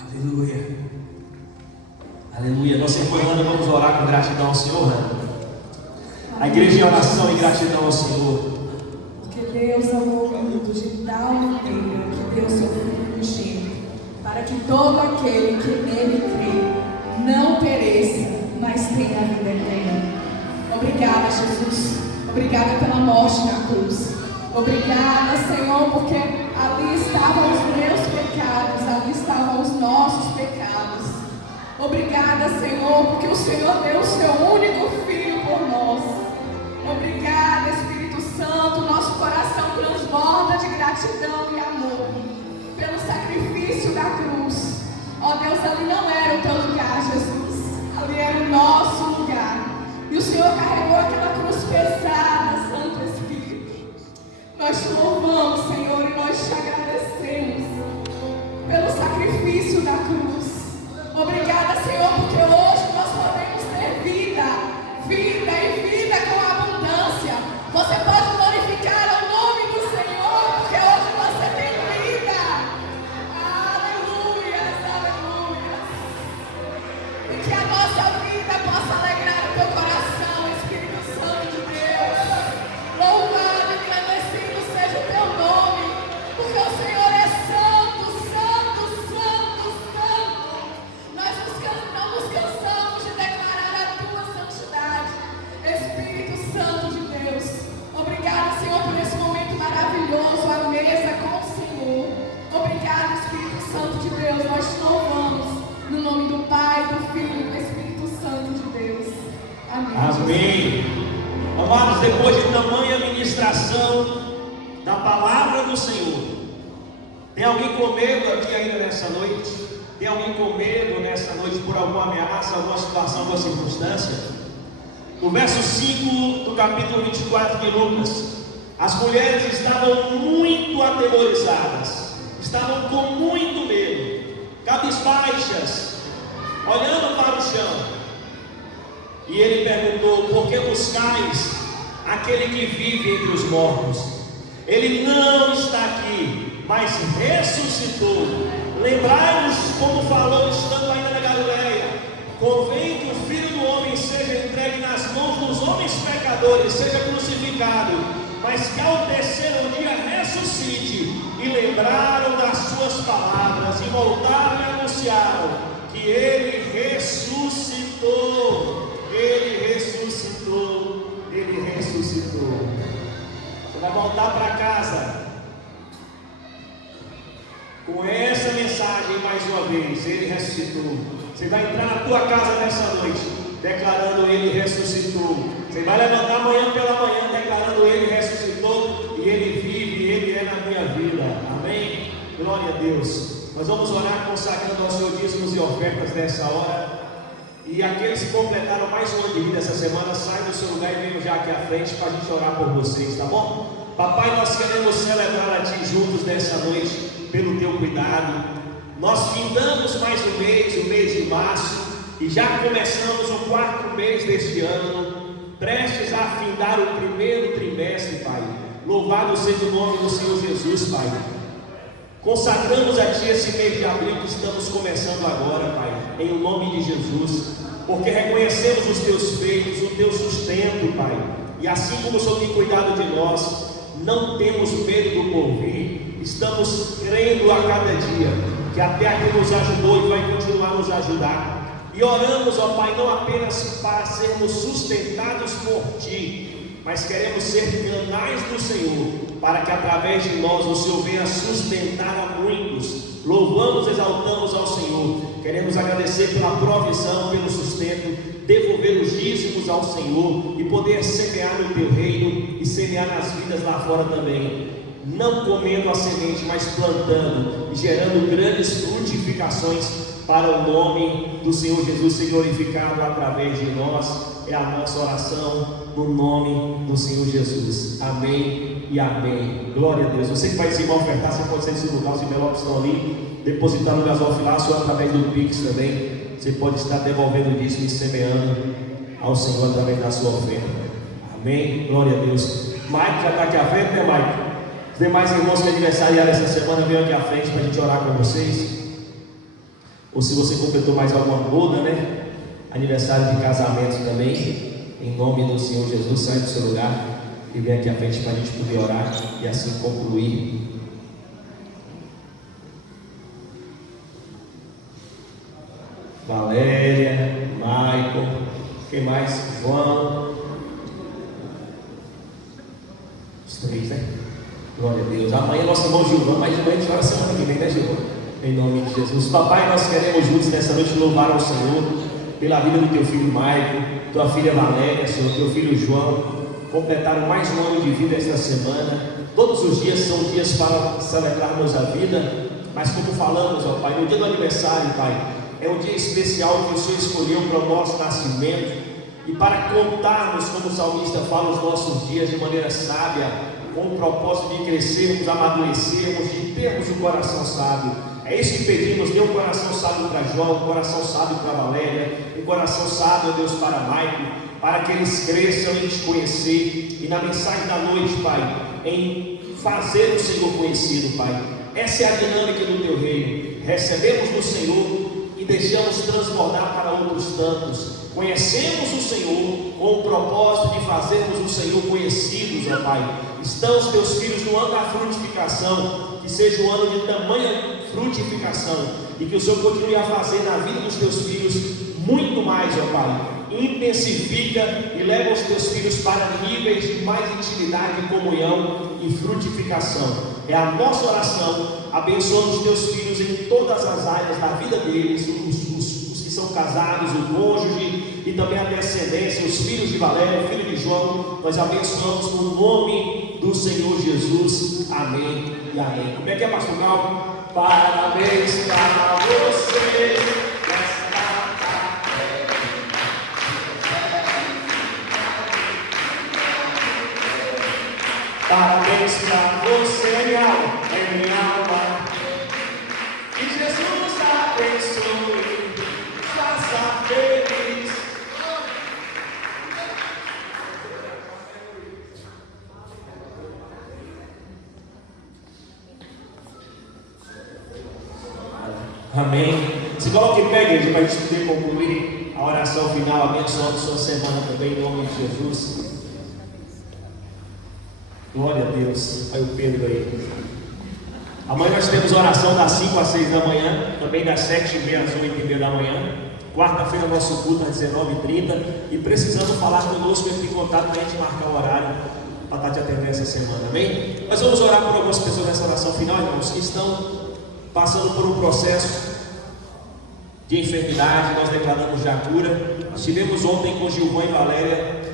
Aleluia. Aleluia. Nós enquanto vamos orar com gratidão ao Senhor, né? A igreja em oração e gratidão ao Senhor. Porque Deus amou o mundo de tal maneira que deu seu Filho unigênito, para que todo aquele que nele crê não pereça, mas tenha a vida eterna. Obrigada, Jesus. Obrigada pela morte na cruz. Obrigada, Senhor, porque ali estavam os meus pecados, ali estavam os nossos pecados. Obrigada, Senhor, porque o Senhor deu o seu único Filho por nós. Obrigada, Espírito Santo. Nosso coração transborda de gratidão e amor pelo sacrifício da cruz. Ó Deus, ali não era o teu lugar, Jesus. Ali era o nosso lugar. E o Senhor carregou aquela cruz pesada, Santo Espírito. Nós te louvamos, Senhor, e nós te agradecemos pelo sacrifício da cruz. Obrigada, Senhor, porque hoje nós podemos ter vida e vida com abundância. Você pode glorificar o nome do Senhor, porque hoje você tem vida. Aleluia, aleluia. E que a nossa vida possa alegrar o teu coração, Espírito Santo de Deus. Louvado e engrandecido seja o teu nome, porque o Senhor é santo, santo, santo, santo. Nós não nos cansamos de declarar a tua santidade, Espírito Santo de Deus. Obrigada, Senhor, por esse momento maravilhoso, a mesa com o Senhor. Obrigada, Espírito Santo de Deus. Nós te louvamos no nome do Pai, do Filho e do Espírito Santo de Deus. Amém. Amém. Amados, depois de tamanha ministração da palavra do Senhor, tem alguém com medo aqui ainda nessa noite? Tem alguém com medo nessa noite por alguma ameaça, alguma situação, alguma circunstância? No verso 5 do capítulo 24 de Lucas, as mulheres estavam muito atemorizadas, estavam com muito medo, cabisbaixas, olhando para o chão. E ele perguntou: por que buscais aquele que vive entre os mortos? Ele não está aqui, mas ressuscitou. Lembrai-vos como falou estando ainda na Galileia: convém que o Filho do Homem seja entregue nas mãos dos homens pecadores, seja crucificado, mas que ao terceiro dia ressuscite. E lembraram das suas palavras, e voltaram e anunciaram que ele ressuscitou. Ele ressuscitou. Ele ressuscitou. Você vai voltar para casa com essa mensagem mais uma vez: ele ressuscitou. Você vai entrar na tua casa nessa noite declarando: ele ressuscitou. Você vai levantar amanhã pela manhã declarando: ele ressuscitou e ele vive, ele é na minha vida. Amém? Glória a Deus. Nós vamos orar consagrando ao Senhor dízimos e ofertas nessa hora. E aqueles que completaram mais um ano de vida essa semana, saiam do seu lugar e venham já aqui à frente para a gente orar por vocês, tá bom? Papai, nós queremos celebrar a Ti juntos nessa noite, pelo Teu cuidado. Nós findamos mais um mês, o mês de março, e já começamos o 4º mês deste ano, prestes a findar o 1º trimestre, Pai. Louvado seja o nome do Senhor Jesus, Pai. Consagramos a Ti esse mês de abril que estamos começando agora, Pai, em o nome de Jesus, porque reconhecemos os Teus feitos, o Teu sustento, Pai, e assim como o Senhor tem cuidado de nós, não temos medo do porvir, estamos crendo a cada dia, que até aqui nos ajudou e vai continuar a nos ajudar, e oramos, ó Pai, não apenas para sermos sustentados por Ti, mas queremos ser canais do Senhor, para que através de nós o Senhor venha sustentar a muitos. Louvamos, exaltamos ao Senhor, queremos agradecer pela provisão, pelo sustento, devolver os dízimos ao Senhor e poder semear no Teu reino e semear nas vidas lá fora também, não comendo a semente, mas plantando e gerando grandes frutificações para o nome do Senhor Jesus ser glorificado através de nós. É a nossa oração no nome do Senhor Jesus. Amém e amém. Glória a Deus. Você que vai se ofertar, você pode sair do seu lugar, os envelopes estão ali, depositar no gasofilácio ou através do Pix também. Você pode estar devolvendo disso e semeando ao Senhor através da sua oferta. Amém. Glória a Deus. Mike já está aqui à frente, né, Mike? Os demais irmãos que aniversariaram essa semana, venham aqui à frente para a gente orar com vocês. Ou se você completou mais alguma boda, né? Aniversário de casamento também, em nome do Senhor Jesus, sai do seu lugar e vem aqui à frente para a gente poder orar e assim concluir. Valéria, Michael, quem mais? João. Os 3, né? Glória a Deus. Amanhã nosso irmão Gilvão, mas amanhã a gente vai semana que vem, né, Gilvão? Em nome de Jesus. Papai, nós queremos juntos nessa noite louvar ao Senhor pela vida do Teu filho Michael, Tua filha Valéria, Senhor, Teu filho João, completaram mais um ano de vida esta semana. Todos os dias são dias para celebrarmos a vida, mas como falamos, ó Pai, no dia do aniversário, Pai, é um dia especial que o Senhor escolheu para o nosso nascimento e para contarmos, como o salmista fala, os nossos dias de maneira sábia, com o propósito de crescermos, amadurecermos, de termos um coração sábio. É isso que pedimos: dê um coração sábio para João, um coração sábio para Valéria, um coração sábio, Deus, para Michael, para que eles cresçam em Te conhecer. E na mensagem da noite, Pai, em fazer o Senhor conhecido, Pai. Essa é a dinâmica do Teu reino. Recebemos do Senhor e deixamos transbordar para outros tantos. Conhecemos o Senhor com o propósito de fazermos o Senhor conhecidos, ó Pai. Estão os Teus filhos no ano da frutificação, que seja um ano de tamanha frutificação, e que o Senhor continue a fazer na vida dos Teus filhos muito mais, ó Pai. Intensifica e leva os Teus filhos para níveis de mais intimidade, comunhão e frutificação. É a nossa oração, abençoando os Teus filhos em todas as áreas da vida deles, os que são casados, o cônjuge e também a descendência, os filhos de Valéria, filho de João. Nós abençoamos no nome do Senhor Jesus. Amém e amém. Como é que é, pastor Gal? Parabéns para você. abençoe, faça feliz. Amém. Se coloque em pé, igreja, para a gente poder concluir a oração final, abençoando sua semana também, em nome de Jesus. Glória a Deus. Olha o Pedro aí. Amanhã nós temos oração das 5 às 6 da manhã, também das 7h30 às 8h30 da manhã. Quarta-feira, nosso culto às 19h30. E precisando falar conosco, entre em contato para a gente marcar o horário para estar te atendendo essa semana. Amém? Nós vamos orar por algumas pessoas nessa oração final, irmãos, que estão passando por um processo de enfermidade. Nós declaramos já cura. Estivemos ontem com Gilvão e Valéria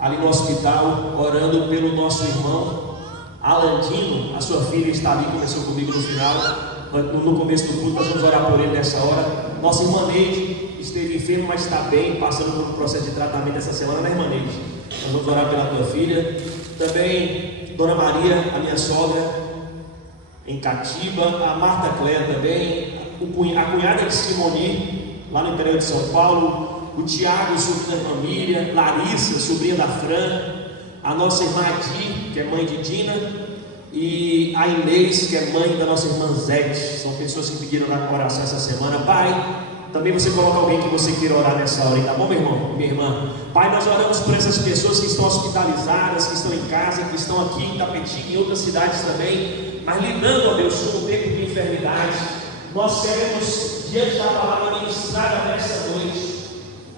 ali no hospital, orando pelo nosso irmão Alandino. A sua filha está ali, começou comigo no final, no começo do culto. Nós vamos orar por ele nessa hora. Nossa irmã Neide esteve enferma, mas está bem, passando por um processo de tratamento essa semana, né, irmã Neide? Nós vamos orar pela tua filha. Também Dona Maria, a minha sogra, em Catiba. A Marta Cléia também, a cunhada de Simoni, lá no interior de São Paulo. O Tiago, sobrinha da família. Larissa, sobrinha da Fran. A nossa irmã Adi, que é mãe de Dina. E a Inês, que é mãe da nossa irmã Zete. São pessoas que pediram na oração essa semana. Pai, também você coloca alguém que você queira orar nessa hora, tá bom, meu irmão, minha irmã? Pai, nós oramos por essas pessoas que estão hospitalizadas, que estão em casa, que estão aqui em Tapetinga e em outras cidades também, mas lidando, ó Deus, com o tempo de enfermidade. Nós queremos, diante da palavra ministrada nesta noite,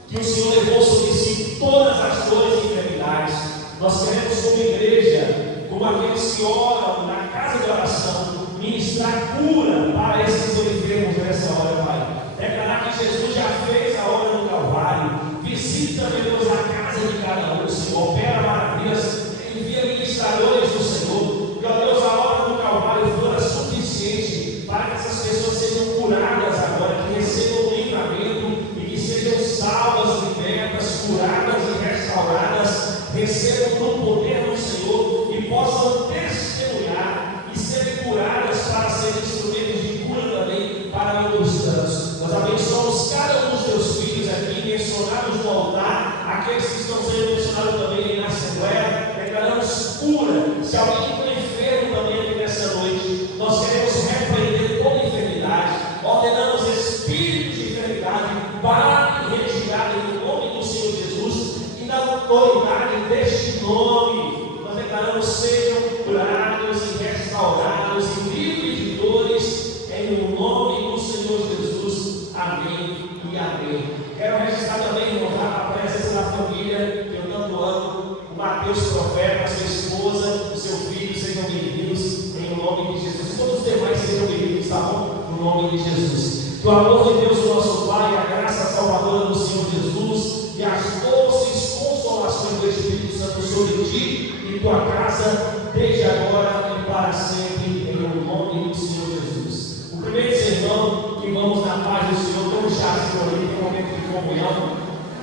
que o Senhor levou sobre si todas as dores e enfermidades. Nós queremos, como igreja, como aqueles que oram na casa de oração, ministrar cura para esses enfermos nessa hora, Pai. Declarar que Jesus já fez a obra no Calvário. Visita, meu Deus, a casa de cada um, Senhor. Opera maravilhas, envia ministradores do Senhor. Que, ó Deus, a obra no Calvário fora suficiente para que essas pessoas sejam curadas agora, que recebam o livramento e que sejam salvas, libertas, curadas e restauradas, recebam o poder do Senhor e possam testemunhar e serem curadas para serem instrumentos de cura também para outros tantos. Nós abençoamos cada um dos teus filhos aqui, mencionados no altar, aqueles que estão sendo mencionados também na Assembleia. Declaramos cura. Se alguém está enfermo também aqui nessa noite, nós queremos repreender toda enfermidade. Ordenamos espírito de enfermidade para retirada em nome do Senhor Jesus e da autoridade deste nome. Nós declaramos sejam curados e restaurados e livres de dores em nome do Senhor Jesus. Amém e amém. Quero registrar também, irmãos, a presença da família que eu tanto amo. O Mateus Profeta, a sua esposa, o seu filho, sejam bem-vindos em nome de Jesus. Todos os demais sejam bem-vindos, tá bom? No nome de Jesus. Que o amor de Deus, o nosso Pai, a graça salvadora do Senhor Jesus e as doces consolações do Espírito Santo sobre ti e tua casa, desde agora e para sempre, em nome do Senhor Jesus. O primeiro sermão, que vamos na paz do Senhor, toma o chá, Senhor, tem um momento de comunhão,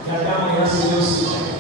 e até amanhã, se Deus quiser.